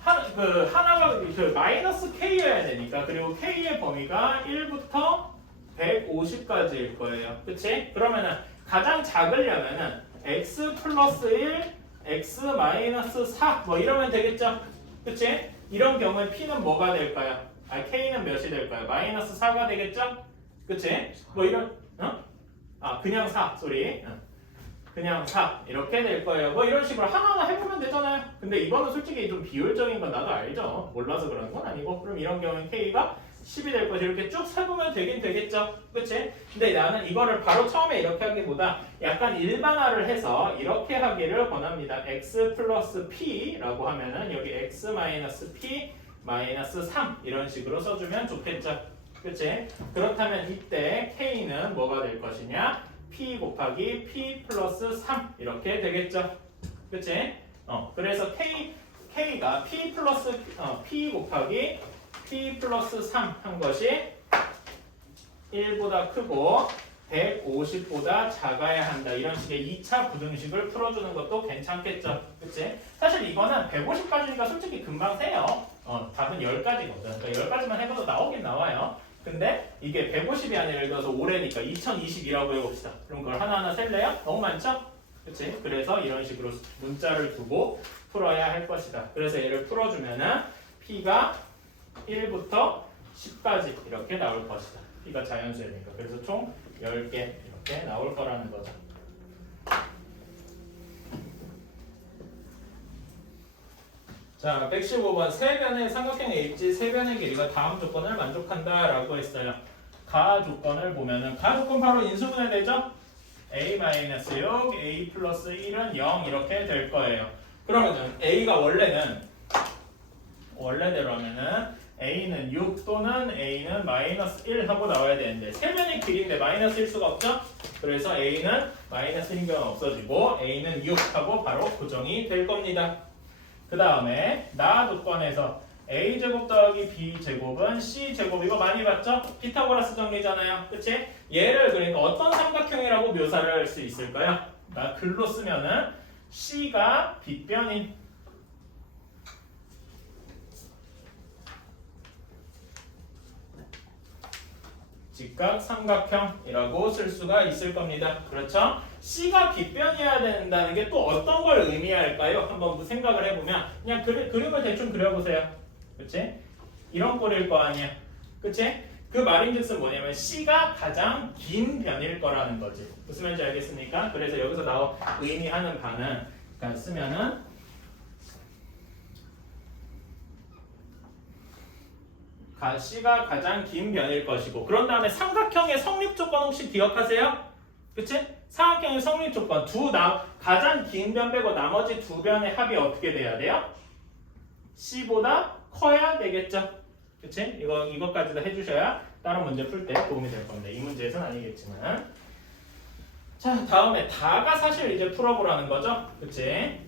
하나가 마이너스 k여야 되니까 그리고 k의 범위가 1부터 150까지일 거예요, 그치? 그러면은 가장 작으려면은 x 플러스 1, x 마이너스 4 뭐 이러면 되겠죠, 그치? 이런 경우에 p는 뭐가 될까요? k는 몇이 될까요? 마이너스 4가 되겠죠, 그치? 뭐 이런 그냥 4 그냥 4 이렇게 될 거예요. 뭐 이런 식으로 하나하나 해보면 되잖아요. 근데 이거는 솔직히 좀 비효율적인 건 나도 알죠. 몰라서 그런 건 아니고. 그럼 이런 경우는 k가 10이 될 거지. 이렇게 쭉 세보면 되긴 되겠죠, 그치? 근데 나는 이거를 바로 처음에 이렇게 하기보다 약간 일반화를 해서 이렇게 하기를 권합니다. x 플러스 p라고 하면은 여기 x 마이너스 p 마이너스 3 이런 식으로 써주면 좋겠죠, 그치? 그렇다면 이때 k는 뭐가 될 것이냐? p 곱하기 p 플러스 3 이렇게 되겠죠, 그치? 그래서 k가 p 플러스 p 곱하기 p 플러스 3 한 것이 1보다 크고 150보다 작아야 한다. 이런 식의 2차 부등식을 풀어주는 것도 괜찮겠죠, 그치? 사실 이거는 150까지니까 솔직히 금방 세요. 답은 10가지거든. 그러니까 10가지만 해봐도 나오긴 나와요. 근데 이게 150이 아니라 예를 들어서 올해니까 2020이라고 해봅시다. 그럼 그걸 하나하나 셀래요? 너무 많죠? 그치? 그래서 이런 식으로 문자를 두고 풀어야 할 것이다. 그래서 얘를 풀어주면은 p가 1부터 10까지 이렇게 나올 것이다. p가 자연수니까. 그래서 총 10개 이렇게 나올 거라는 거죠. 자, 115번 세변의 삼각형의 입지 세변의 길이가 다음 조건을 만족한다 라고 했어요. 가 조건을 보면은 가 조건 바로 인수분해 되죠? a-6, a 플러스 1은 0 이렇게 될 거예요. 그러면은 a가 원래대로 하면은 a는 6 또는 a는 마이너스 1 하고 나와야 되는데 세변의 길이인데 마이너스 1 수가 없죠? 그래서 a는 마이너스 1인 경우는 없어지고 a는 6 하고 바로 고정이 될 겁니다. 그 다음에 나 조건에서 a제곱 더하기 b제곱은 c제곱 이거 많이 봤죠? 피타고라스 정리잖아요, 그치? 얘를 그러니까 어떤 삼각형이라고 묘사를 할 수 있을까요? 나 글로 쓰면은 c가 빗변인 직각 삼각형이라고 쓸 수가 있을 겁니다. 그렇죠? C가 빗변이어야 된다는 게 또 어떤 걸 의미할까요? 한번 생각을 해보면 그냥 그림을 대충 그려보세요. 그치? 이런 꼴일 거 아니야. 그치? 그 말인즉슨 뭐냐면 C가 가장 긴 변일 거라는 거지. 무슨 말인지 알겠습니까? 그래서 여기서 의미하는 바는 그러니까 쓰면은 C가 가장 긴 변일 것이고 그런 다음에 삼각형의 성립 조건 혹시 기억하세요? 그치? 삼각형의 성립 조건 가장 긴 변 빼고 나머지 두 변의 합이 어떻게 돼야 돼요? C보다 커야 되겠죠? 그치? 이것까지도 해주셔야 다른 문제 풀 때 도움이 될 건데 이 문제에서는 아니겠지만 자 다음에 다가 사실 이제 풀어보라는 거죠? 그치?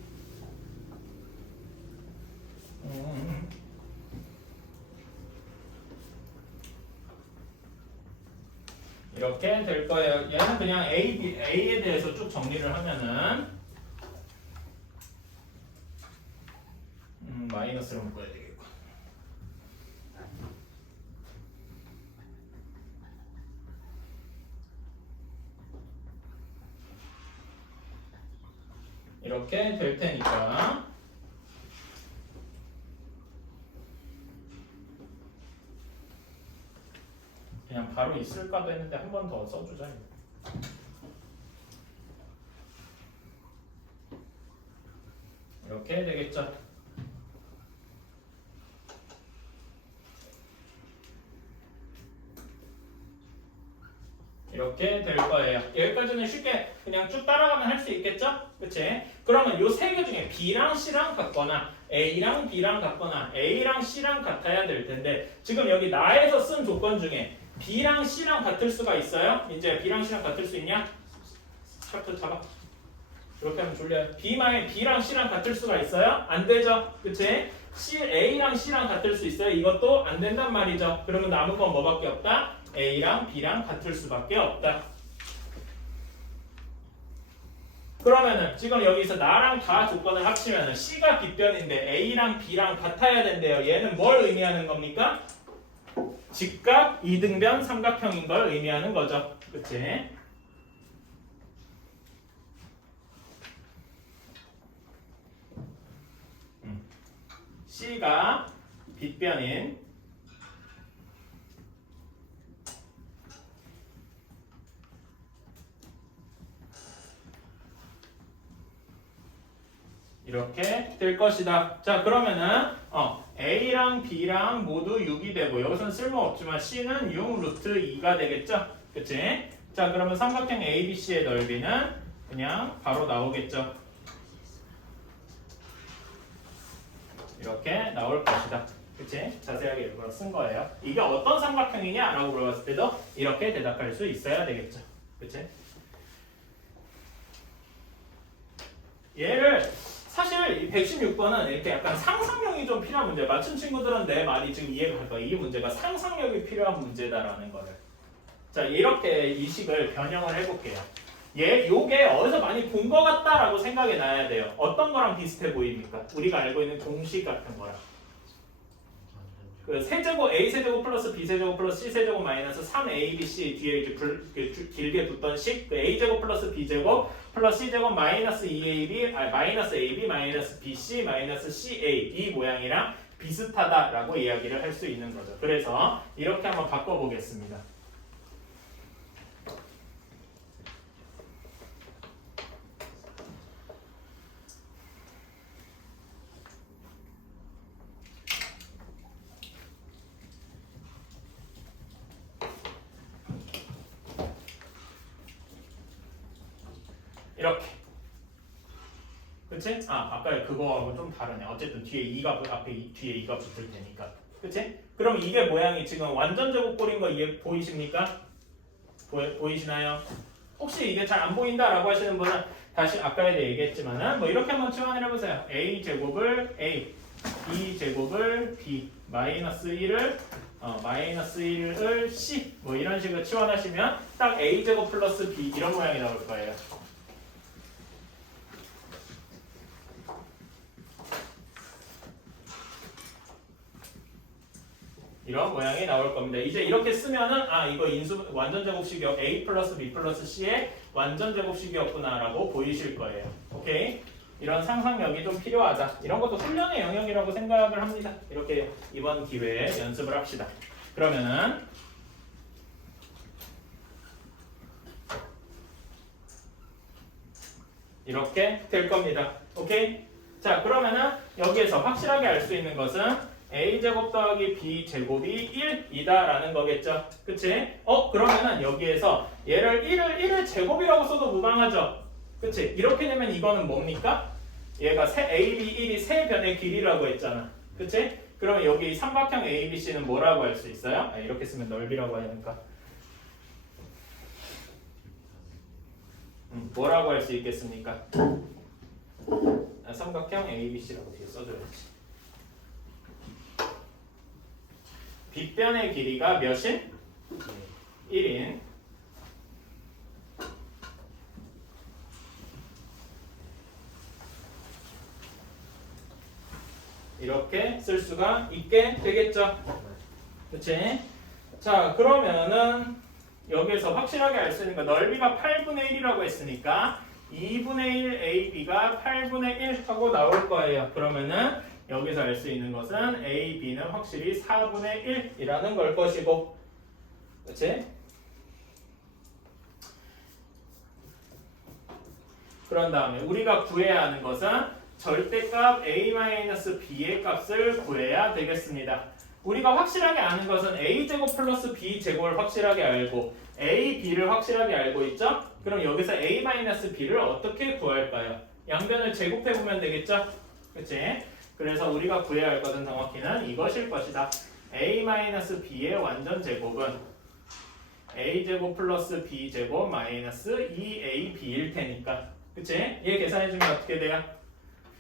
이렇게 될 거예요. 얘는 그냥 A에 대해서 쭉 정리를 하면은 마이너스로 묶어야 되겠고 이렇게 될 테니까 그냥 바로 있을까도 했는데 한 번 더 써주자. 이렇게 되겠죠. 이렇게 될 거예요. 여기까지는 쉽게 그냥 쭉 따라가면 할 수 있겠죠? 그치? 그러면 요 세 개 중에 B랑 C랑 같거나 A랑 B랑 같거나 A랑 C랑 같아야 될 텐데 지금 여기 나에서 쓴 조건 중에 B랑 C랑 같을 수가 있어요? 이제 B랑 C랑 같을 수 있냐? 차트 잡아. 이렇게 하면 졸려요. B랑 C랑 같을 수가 있어요? 안 되죠? 그치? A랑 C랑 같을 수 있어요? 이것도 안 된단 말이죠. 그러면 남은 건 뭐밖에 없다? A랑 B랑 같을 수밖에 없다. 그러면은 지금 여기서 나랑 다 조건을 합치면은 C가 빗변인데 A랑 B랑 같아야 된대요. 얘는 뭘 의미하는 겁니까? 직각 이등변 삼각형인 걸 의미하는 거죠. 그치? C가 빗변인 이렇게 될 것이다. 자 그러면은 A랑 B랑 모두 6이 되고 여기서는 쓸모없지만 C는 6 루트 2가 되겠죠? 그치? 자 그러면 삼각형 ABC의 넓이는 그냥 바로 나오겠죠? 이렇게 나올 것이다. 그치? 자세하게 일부러 쓴 거예요. 이게 어떤 삼각형이냐? 라고 물어봤을 때도 이렇게 대답할 수 있어야 되겠죠. 그치? 얘를 사실 이 116번은 이렇게 약간 상상력이 좀 필요한 문제. 맞춘 친구들은 내 말이 지금 이해가 갈 거야. 이 문제가 상상력이 필요한 문제다라는 거를. 자, 이렇게 이 식을 변형을 해볼게요. 요게 어디서 많이 본 것 같다라고 생각이 나야 돼요. 어떤 거랑 비슷해 보입니까? 우리가 알고 있는 공식 같은 거랑. 그 세제곱 A 세제곱 플러스 B 세제곱 플러스 C 세제곱 마이너스 3ABC 뒤에 이제 길게 붙던 식, 그 A 제곱 플러스 B 제곱 플러스 C 제곱 마이너스 2AB 마이너스 AB 마이너스 BC 마이너스 CA 이 모양이랑 비슷하다라고 이야기를 할 수 있는 거죠. 그래서 이렇게 한번 바꿔보겠습니다. 이렇게. 그치? 아까 그거하고 좀 다르네. 어쨌든 뒤에 2가 뒤에 2가 붙을 테니까. 그치? 그럼 이게 모양이 지금 완전 제곱꼴인 거 보이십니까? 보이시나요? 혹시 이게 잘 안 보인다라고 하시는 분은 다시 아까에도 얘기했지만은 뭐 이렇게 한번 치환을 해보세요. A 제곱을 A, B 제곱을 B, 마이너스 1을 마이너스 1을 C 뭐 이런 식으로 치환하시면 딱 A 제곱 플러스 B 이런 모양이 나올 거예요. 이런 모양이 나올 겁니다. 이제 이렇게 쓰면은 이거 인수 완전 제곱식이요 A 플러스 B 플러스 C의 완전 제곱식이었구나라고 보이실 거예요. 오케이? 이런 상상력이 좀 필요하다. 이런 것도 훈련의 영역이라고 생각을 합니다. 이렇게 이번 기회에 연습을 합시다. 그러면은 이렇게 될 겁니다. 오케이? 자, 그러면은 여기에서 확실하게 알 수 있는 것은 a제곱 더하기 b제곱이 1이다라는 거겠죠. 그치? 그러면은 여기에서 얘를 1을 제곱이라고 써도 무방하죠. 그치? 이렇게 되면 이거는 뭡니까? 얘가 AB 1이 세 변의 길이라고 했잖아. 그치? 그러면 여기 삼각형 ABC는 뭐라고 할 수 있어요? 이렇게 쓰면 넓이라고 하니까 뭐라고 할 수 있겠습니까? 삼각형 ABC라고 뒤에 써줘야지. 빗변의 길이가 몇인? 1인 이렇게 쓸 수가 있게 되겠죠. 그치? 자, 그러면은 여기에서 확실하게 알 수 있는 거 넓이가 8분의 1이라고 했으니까 2분의 1 AB가 8분의 1 하고 나올 거예요. 그러면은 여기서 알 수 있는 것은 AB는 확실히 4분의 1이라는 걸 것이고, 그치? 그런 다음에 우리가 구해야 하는 것은 절대값 A-B의 값을 구해야 되겠습니다. 우리가 확실하게 아는 것은 A제곱 플러스 B제곱을 확실하게 알고 A, B를 확실하게 알고 있죠? 그럼 여기서 A-B를 어떻게 구할까요? 양변을 제곱해보면 되겠죠? 그치? 그래서 우리가 구해야 할 것은 정확히는 이것일 것이다. A-B의 완전 제곱은 A제곱 플러스 B제곱 마이너스 2AB일 테니까. 그치? 얘 계산해주면 어떻게 돼요?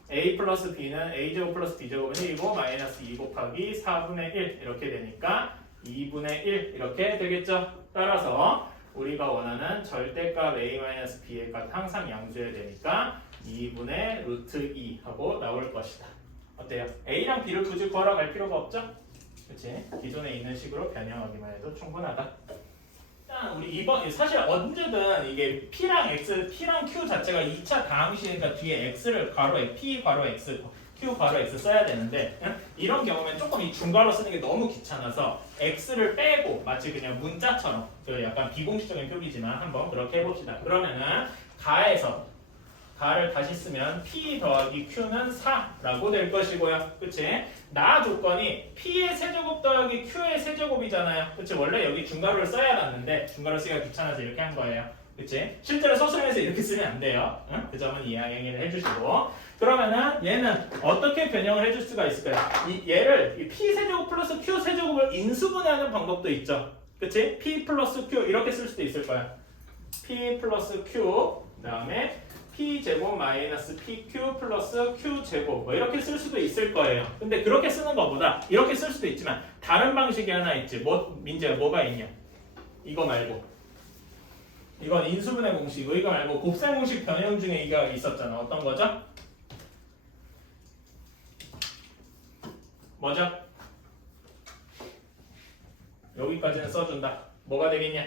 A 플러스 B는 A제곱 플러스 B제곱은 1이고 마이너스 2 곱하기 4분의 1 이렇게 되니까 2분의 1 이렇게 되겠죠? 따라서 우리가 원하는 절대값 A-B의 값 항상 양수해야 되니까 2분의 루트 2 하고 나올 것이다. 어때요? A랑 B를 굳이 구하러 갈 필요가 없죠? 그치? 기존에 있는 식으로 변형하기만 해도 충분하다. 우리 이번 사실 언제든 이게 P랑 X, P랑 Q 자체가 2차 다항식이니까 뒤에 X를 괄호 P 괄호 X, Q 괄호 X 써야 되는데 이런 경우면 조금 이 중괄호 쓰는 게 너무 귀찮아서 X를 빼고 마치 그냥 문자처럼 그 약간 비공식적인 표기지만 한번 그렇게 해봅시다. 그러면은 가를 다시 쓰면 P 더하기 Q는 4라고 될 것이고요. 그치? 나 조건이 P의 세제곱 더하기 Q의 세제곱이잖아요. 그치? 원래 여기 중괄호를 써야 하는데 중괄호 쓰기가 귀찮아서 이렇게 한 거예요. 그치? 실제로 서술에서 이렇게 쓰면 안 돼요. 응? 그 점은 이해를 해주시고 그러면은 얘는 어떻게 변형을 해줄 수가 있을까요? 얘를 이 P 세제곱 플러스 Q 세제곱을 인수분해하는 방법도 있죠. 그치? P 플러스 Q 이렇게 쓸 수도 있을 거야. P 플러스 Q 그 다음에 P제곱 마이너스 PQ 플러스 Q제곱 뭐 이렇게 쓸 수도 있을 거예요. 근데 그렇게 쓰는 것보다 이렇게 쓸 수도 있지만 다른 방식이 하나 있지. 민재야 뭐가 있냐? 이거 말고 이건 인수분해 공식이고 이거 말고 곱셈 공식 변형 중에 이거 있었잖아. 어떤 거죠? 뭐죠? 여기까지는 써준다. 뭐가 되겠냐?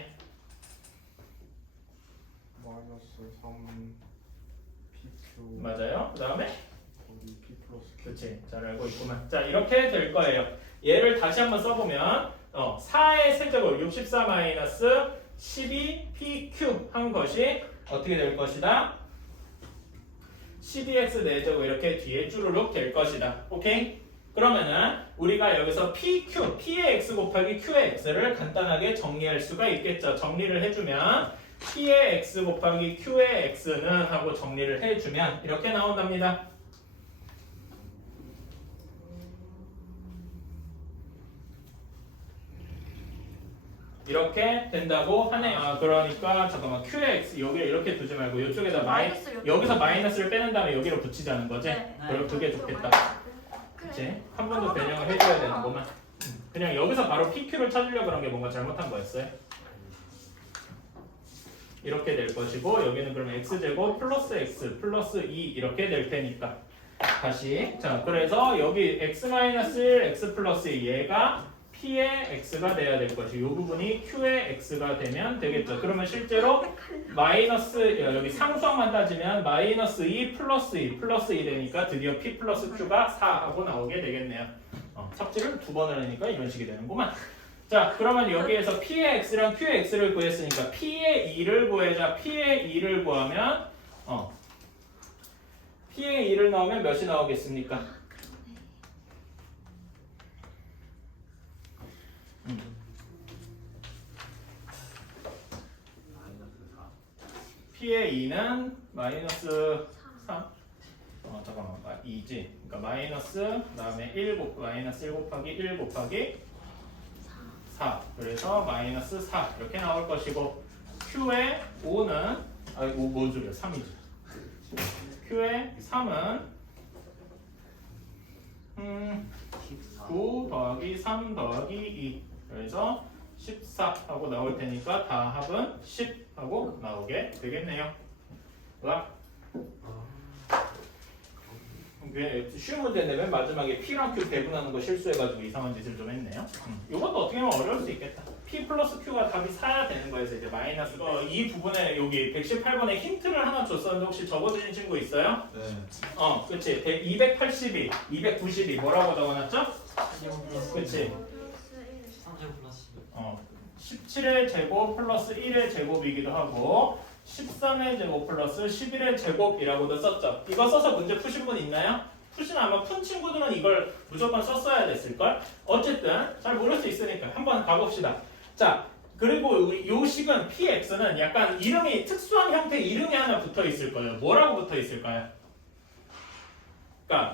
마이너스 3 PQ 맞아요. 그 다음에 거기 P 플러스 Q. 그렇지. 잘 알고 있구만. 자 이렇게 될 거예요. 얘를 다시 한번 써보면 4의 세제곱 64 마이너스 12 PQ 한 것이 어떻게 될 것이다? 12x 4제곱 이렇게 뒤에 쭈루룩 될 것이다. 오케이? 그러면은 우리가 여기서 PQ, P의 x 곱하기 Q의 x를 간단하게 정리할 수가 있겠죠. 정리를 해주면 P의 x 곱하기 Q의 x는 하고 정리를 해주면 이렇게 나온답니다. 이렇게 된다고 하네요. 그러니까 잠깐만 Q의 x 여기를 이렇게 두지 말고 이쪽에다 여기서 마이너스를 빼는 다음에 여기로 붙이자는 거지? 네. 그럼 그게 좋겠다. 그치? 한 번 더 변형을 해줘야 되는구만. 그냥 여기서 바로 PQ를 찾으려고 그런 게 뭔가 잘못한 거였어요. 이렇게 될 것이고 여기는 그러면 x제곱 플러스 x 플러스 2 이렇게 될 테니까 다시 자 그래서 여기 x-1 x 플러스 2 얘가 p의 x가 돼야 될 것이 이 부분이 q의 x가 되면 되겠죠. 그러면 실제로 마이너스 여기 상수항만 따지면 마이너스 2 플러스 2 플러스 2 되니까 드디어 p 플러스 q가 4 하고 나오게 되겠네요. 삭제를 두 번을 하니까 이런 식이 되는구만. 자 그러면 여기에서 P의 X랑 Q의 X를 구했으니까 P의 2를 구해자. P의 2를 구하면 P에 2를 넣으면 몇이 나오겠습니까? P의 2는 마이너스 3. 잠깐만. 2지. 그러니까 마이너스 그다음에 마이너스 1 곱하기 1 곱하기 4. 그래서 마이너스 4 이렇게 나올 것이고 Q의 5는 뭔 소리야? 3이지. Q의 3은 9 더하기 3 더하기 2. 그래서 14 하고 나올 테니까 다 합은 10 하고 나오게 되겠네요. 와. 쉬운 문제인데 맨 마지막에 P랑 Q 배분하는 거 실수해가지고 이상한 짓을 좀 했네요. 이것도 어떻게 보면 어려울 수 있겠다. P 플러스 Q가 답이 4야 되는 거에서 이제 마이너스 이 부분에 여기 118번에 힌트를 하나 줬었는데 혹시 적어주신 친구 있어요? 네. 그치. 282, 292 뭐라고 적어놨죠? 그치. 3제곱 플러스 17의 제곱 플러스 1의 제곱이기도 하고 13의 제곱 플러스 11의 제곱이라고도 썼죠. 이거 써서 문제 푸신 분 있나요? 푸신 아마 푼 친구들은 이걸 무조건 썼어야 됐을걸? 어쨌든 잘 모를 수 있으니까 한번 가봅시다. 자, 그리고 요 식은 px는 약간 이름이 특수한 형태의 이름이 하나 붙어 있을 거예요. 뭐라고 붙어 있을까요? 그러니까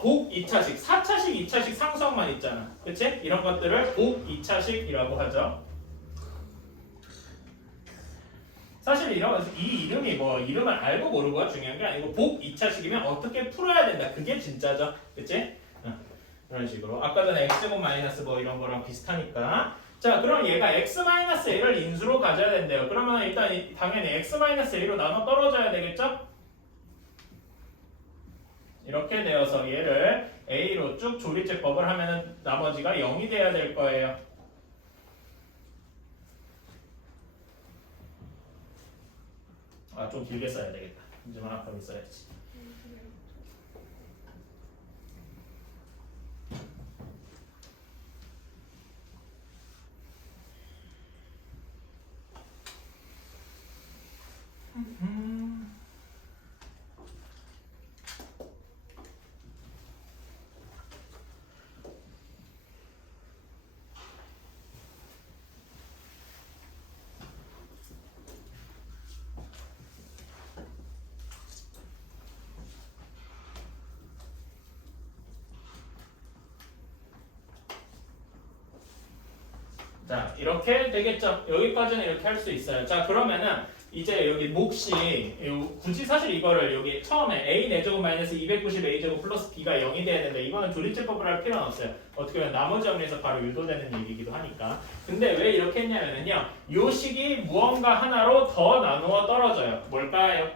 복 2차식, 4차식, 2차식 상수항만 있잖아. 그치? 이런 것들을 복 2차식이라고 하죠. 사실 이 이름이 이름을 알고 모르고가 중요한 게 아니고 복 2차식이면 어떻게 풀어야 된다. 그게 진짜죠. 그치? 이런 식으로. 아까 전에 x제곱 마이너스 이런 거랑 비슷하니까. 자, 그럼 얘가 x-a를 인수로 가져야 된대요. 그러면 일단 당연히 x-a로 나눠 떨어져야 되겠죠? 이렇게 되어서 얘를 a로 쭉 조리제법을 하면 나머지가 0이 돼야 될 거예요. 좀 길게 써야 되겠다. 이제만 앞으로 써야지. 자, 이렇게 되겠죠. 여기까지는 이렇게 할 수 있어요. 자, 그러면은 이제 여기 몫이 굳이 사실 이거를 여기 처음에 a 4제곱 마이너스 290 a제곱 플러스 b가 0이 돼야 되는데 이거는 조리제법을 할 필요는 없어요. 어떻게 보면 나머지 정리에서 바로 유도되는 얘기이기도 하니까. 근데 왜 이렇게 했냐면요. 요 식이 무언가 하나로 더 나누어 떨어져요. 뭘까요?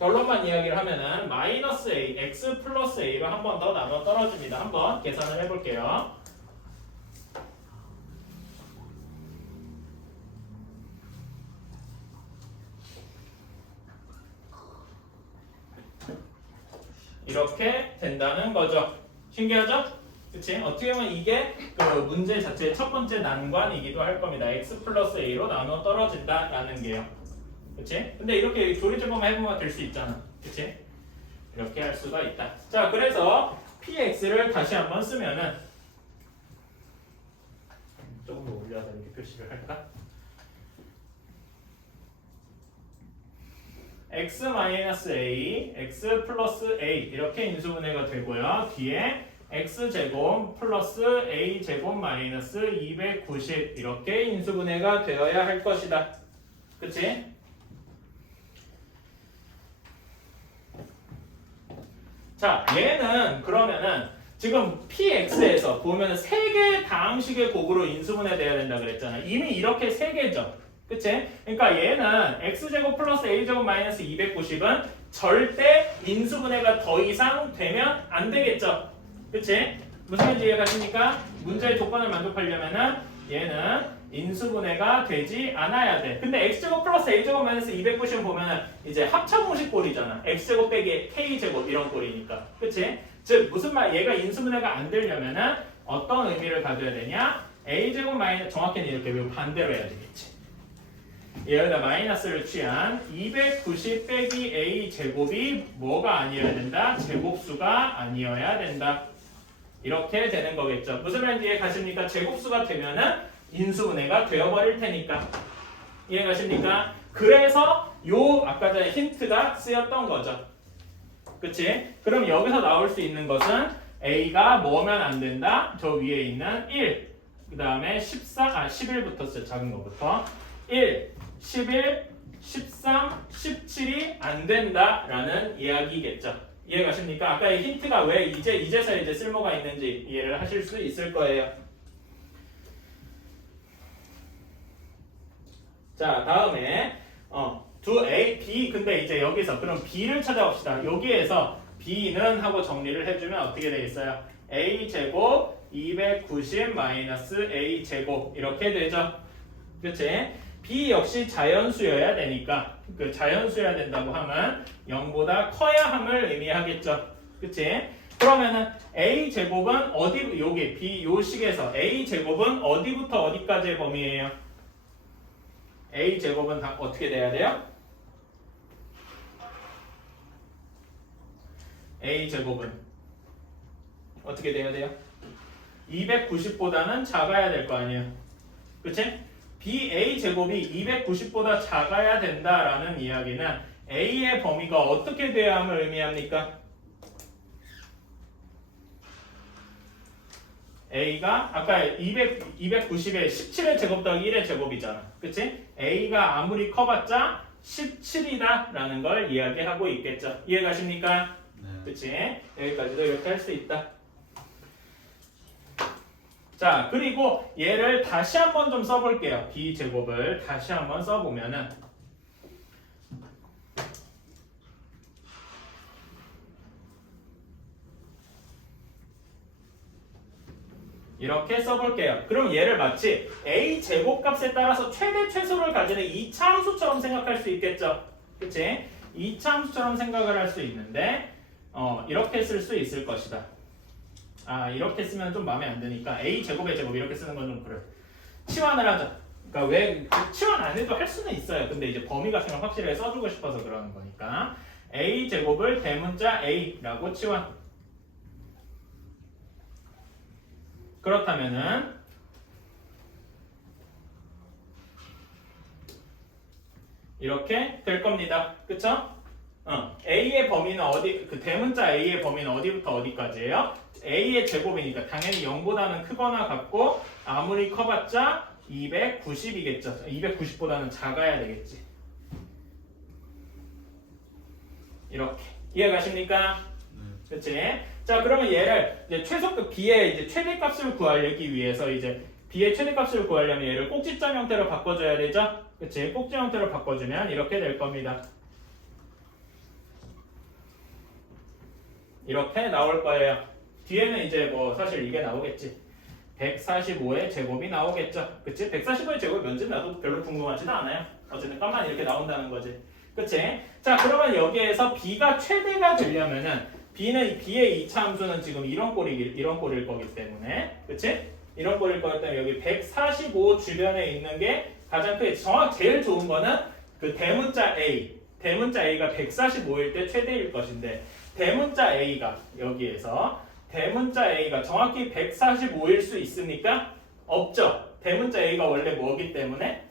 결론만 이야기를 하면은 마이너스 a, x 플러스 a로 한 번 더 나누어 떨어집니다. 한번 계산을 해볼게요. 이렇게 된다는 거죠. 신기하죠? 그치? 어떻게 보면 이게 그 문제 자체의 첫 번째 난관이기도 할 겁니다. x 플러스 a로 나눠 떨어진다라는 게요. 그치? 근데 이렇게 조리제법만 해보면 될 수 있잖아. 그치? 이렇게 할 수가 있다. 자, 그래서 px를 다시 한번 쓰면은 조금 더 올려서 이렇게 표시를 할까? x-a, x 플러스 a 이렇게 인수분해가 되고요. 뒤에 x제곱 플러스 a제곱 마이너스 290 이렇게 인수분해가 되어야 할 것이다. 그치? 자, 얘는 그러면은 지금 px에서 보면 3개 다항식의 곱으로 인수분해돼야 된다 그랬잖아. 이미 이렇게 3개죠. 그치? 그러니까 얘는 x제곱 플러스 a제곱 마이너스 290은 절대 인수분해가 더 이상 되면 안 되겠죠. 그치? 무슨 말인지 이해가십니까? 문제의 조건을 만족하려면은 얘는 인수분해가 되지 않아야 돼. 근데 x제곱 플러스 a제곱 마이너스 290은 보면은 이제 합차공식 꼴이잖아. x제곱 빼기 k제곱 이런 꼴이니까. 그치? 즉 무슨 말? 얘가 인수분해가 안 되려면은 어떤 의미를 가져야 되냐? a제곱 마이너스 정확히는 이렇게 반대로 해야 되겠지. 여기다 마이너스를 취한 290 빼기 a 제곱이 뭐가 아니어야 된다? 제곱수가 아니어야 된다. 이렇게 되는 거겠죠. 무슨 말인지 이해 가십니까? 제곱수가 되면은 인수분해가 되어버릴 테니까. 이해 가십니까? 그래서 요 아까 전에 힌트가 쓰였던 거죠. 그치? 그럼 여기서 나올 수 있는 것은 a가 뭐면 안 된다? 저 위에 있는 1, 그 다음에 11부터 써요. 작은 거부터 1, 11, 13, 17이 안 된다라는 이야기겠죠. 이해 가십니까? 아까 의 힌트가 왜 이제서 이제 쓸모가 있는지 이해를 하실 수 있을 거예요. 자, 다음에 두 A, B 근데 이제 여기서 그럼 B를 찾아봅시다. 여기에서 B는 하고 정리를 해주면 어떻게 되겠어요? A 제곱 290 마이너스 A 제곱 이렇게 되죠. 그치? B 역시 자연수여야 되니까 그 자연수여야 된다고 하면 0보다 커야 함을 의미하겠죠. 그치? 그러면은 A 제곱은 어디 여기 B 요 식에서 A 제곱은 어디부터 어디까지의 범위예요? A 제곱은 다 어떻게 돼야 돼요? A 제곱은 어떻게 돼야 돼요? 290보다는 작아야 될 거 아니에요. 그치? BA 제곱이 290보다 작아야 된다라는 이야기는 A의 범위가 어떻게 돼야 함을 의미합니까? A가 아까 290에 17의 제곱 더하기 1의 제곱이잖아. 그치? A가 아무리 커봤자 17이다 라는 걸 이야기하고 있겠죠. 이해 가십니까? 네. 그치? 여기까지도 이렇게 할 수 있다. 자, 그리고 얘를 다시 한번 좀 써볼게요. B제곱을 다시 한번 써보면은 이렇게 써볼게요. 그럼 얘를 마치 A 제곱값에 따라서 최대 최소를 가지는 이차함수처럼 생각할 수 있겠죠. 그치? 이차함수처럼 생각을 할 수 있는데 이렇게 쓸 수 있을 것이다. 이렇게 쓰면 좀 마음에 안 드니까 A 제곱의 제곱 이렇게 쓰는 건 좀 그래. 치환을 하자. 그러니까 왜 치환 안 해도 할 수는 있어요. 근데 이제 범위 같은 걸 확실하게 써주고 싶어서 그러는 거니까 A 제곱을 대문자 A라고 치환. 그렇다면은 이렇게 될 겁니다. 그쵸? A의 범위는 어디, 그 대문자 A의 범위는 어디부터 어디까지예요? A의 제곱이니까 당연히 0보다는 크거나 같고 아무리 커봤자 290이겠죠. 290보다는 작아야 되겠지. 이렇게 이해 가십니까? 그치? 자, 그러면 얘를 이제 최소값 B의 이제 최대값을 구하기 위해서 이제 B의 최대값을 구하려면 얘를 꼭지점 형태로 바꿔줘야 되죠? 그치? 꼭지 형태로 바꿔주면 이렇게 될 겁니다. 이렇게 나올 거예요. 뒤에는 이제 뭐 사실 이게 나오겠지. 145의 제곱이 나오겠죠. 그치? 145의 제곱이 뭔지 나도 별로 궁금하지도 않아요. 어쨌든 값만 이렇게 나온다는 거지. 그치? 자, 그러면 여기에서 B가 최대가 되려면은 B의 2차 함수는 지금 이런 꼴일 거기 때문에 그치? 이런 꼴일 거기 때문에 여기 145 주변에 있는 게 가장 크게 제일 좋은 거는 그 대문자 A가 145일 때 최대일 것인데 대문자 A가 여기에서 대문자 A가 정확히 145일 수 있습니까? 없죠. 대문자 A가 원래 뭐기 때문에?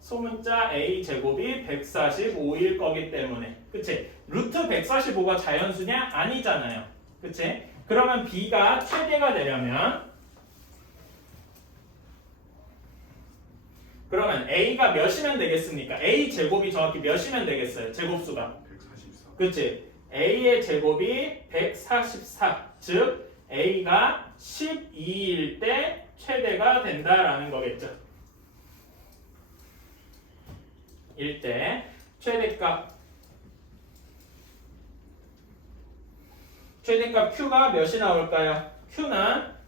소문자 A 제곱이 145일 거기 때문에 그치? 루트 145가 자연수냐? 아니잖아요. 그치? 그러면 B가 최대가 되려면 그러면 A가 몇이면 되겠습니까? A 제곱이 정확히 몇이면 되겠어요? 제곱수가 144. 그치? A의 제곱이 144 즉 A가 12일 때 최대가 된다라는 거겠죠. 일 때 최대값 Q가 몇이 나올까요? Q는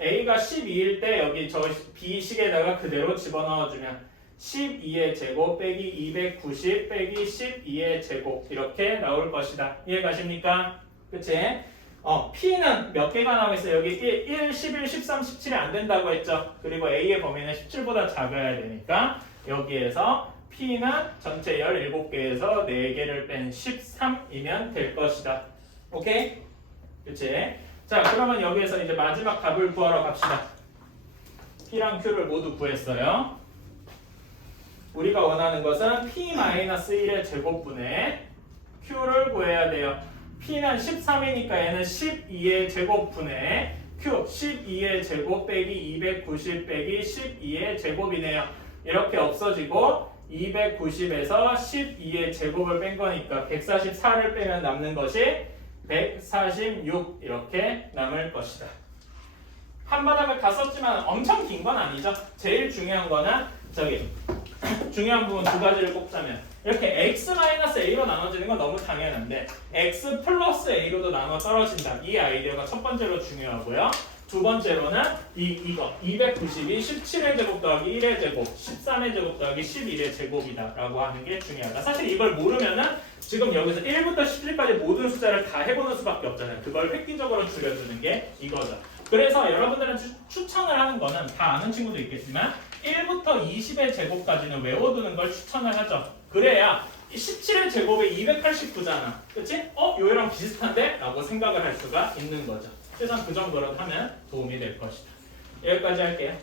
A가 12일 때 여기 저 B식에다가 그대로 집어넣어주면 12의 제곱 빼기 290 빼기 12의 제곱 이렇게 나올 것이다. 이해 가십니까? 그치? P는 몇 개가 나와 있어요? 여기 1, 11, 13, 17이 안 된다고 했죠. 그리고 A의 범위는 17보다 작아야 되니까 여기에서 P는 전체 17개에서 4개를 뺀 13이면 될 것이다. 오케이? 그치? 자, 그러면 여기에서 이제 마지막 답을 구하러 갑시다. P랑 Q를 모두 구했어요. 우리가 원하는 것은 P-1의 제곱분의 Q를 구해야 돼요. P는 13이니까 얘는 12의 제곱분의 Q 12의 제곱 빼기 290 빼기 12의 제곱이네요. 이렇게 없어지고 290에서 12의 제곱을 뺀 거니까 144를 빼면 남는 것이 146 이렇게 남을 것이다. 한 바닥을 다 썼지만 엄청 긴 건 아니죠. 제일 중요한 거는 중요한 부분 두 가지를 꼽자면 이렇게 x-a로 나눠지는 건 너무 당연한데 x 플러스 a로도 나눠 떨어진다. 이 아이디어가 첫 번째로 중요하고요. 두 번째로는 이거 290이 17의 제곱 더하기 1의 제곱 13의 제곱 더하기 11의 제곱이다 라고 하는 게 중요하다. 사실 이걸 모르면은 지금 여기서 1부터 17까지 모든 숫자를 다 해보는 수밖에 없잖아요. 그걸 획기적으로 줄여주는 게 이거죠. 그래서 여러분들은 추천을 하는 거는 다 아는 친구도 있겠지만 1부터 20의 제곱까지는 외워두는 걸 추천을 하죠. 그래야 17의 제곱에 289잖아. 그치? 요거랑 비슷한데? 라고 생각을 할 수가 있는 거죠. 최소한 그 정도로 하면 도움이 될 것이다. 여기까지 할게요.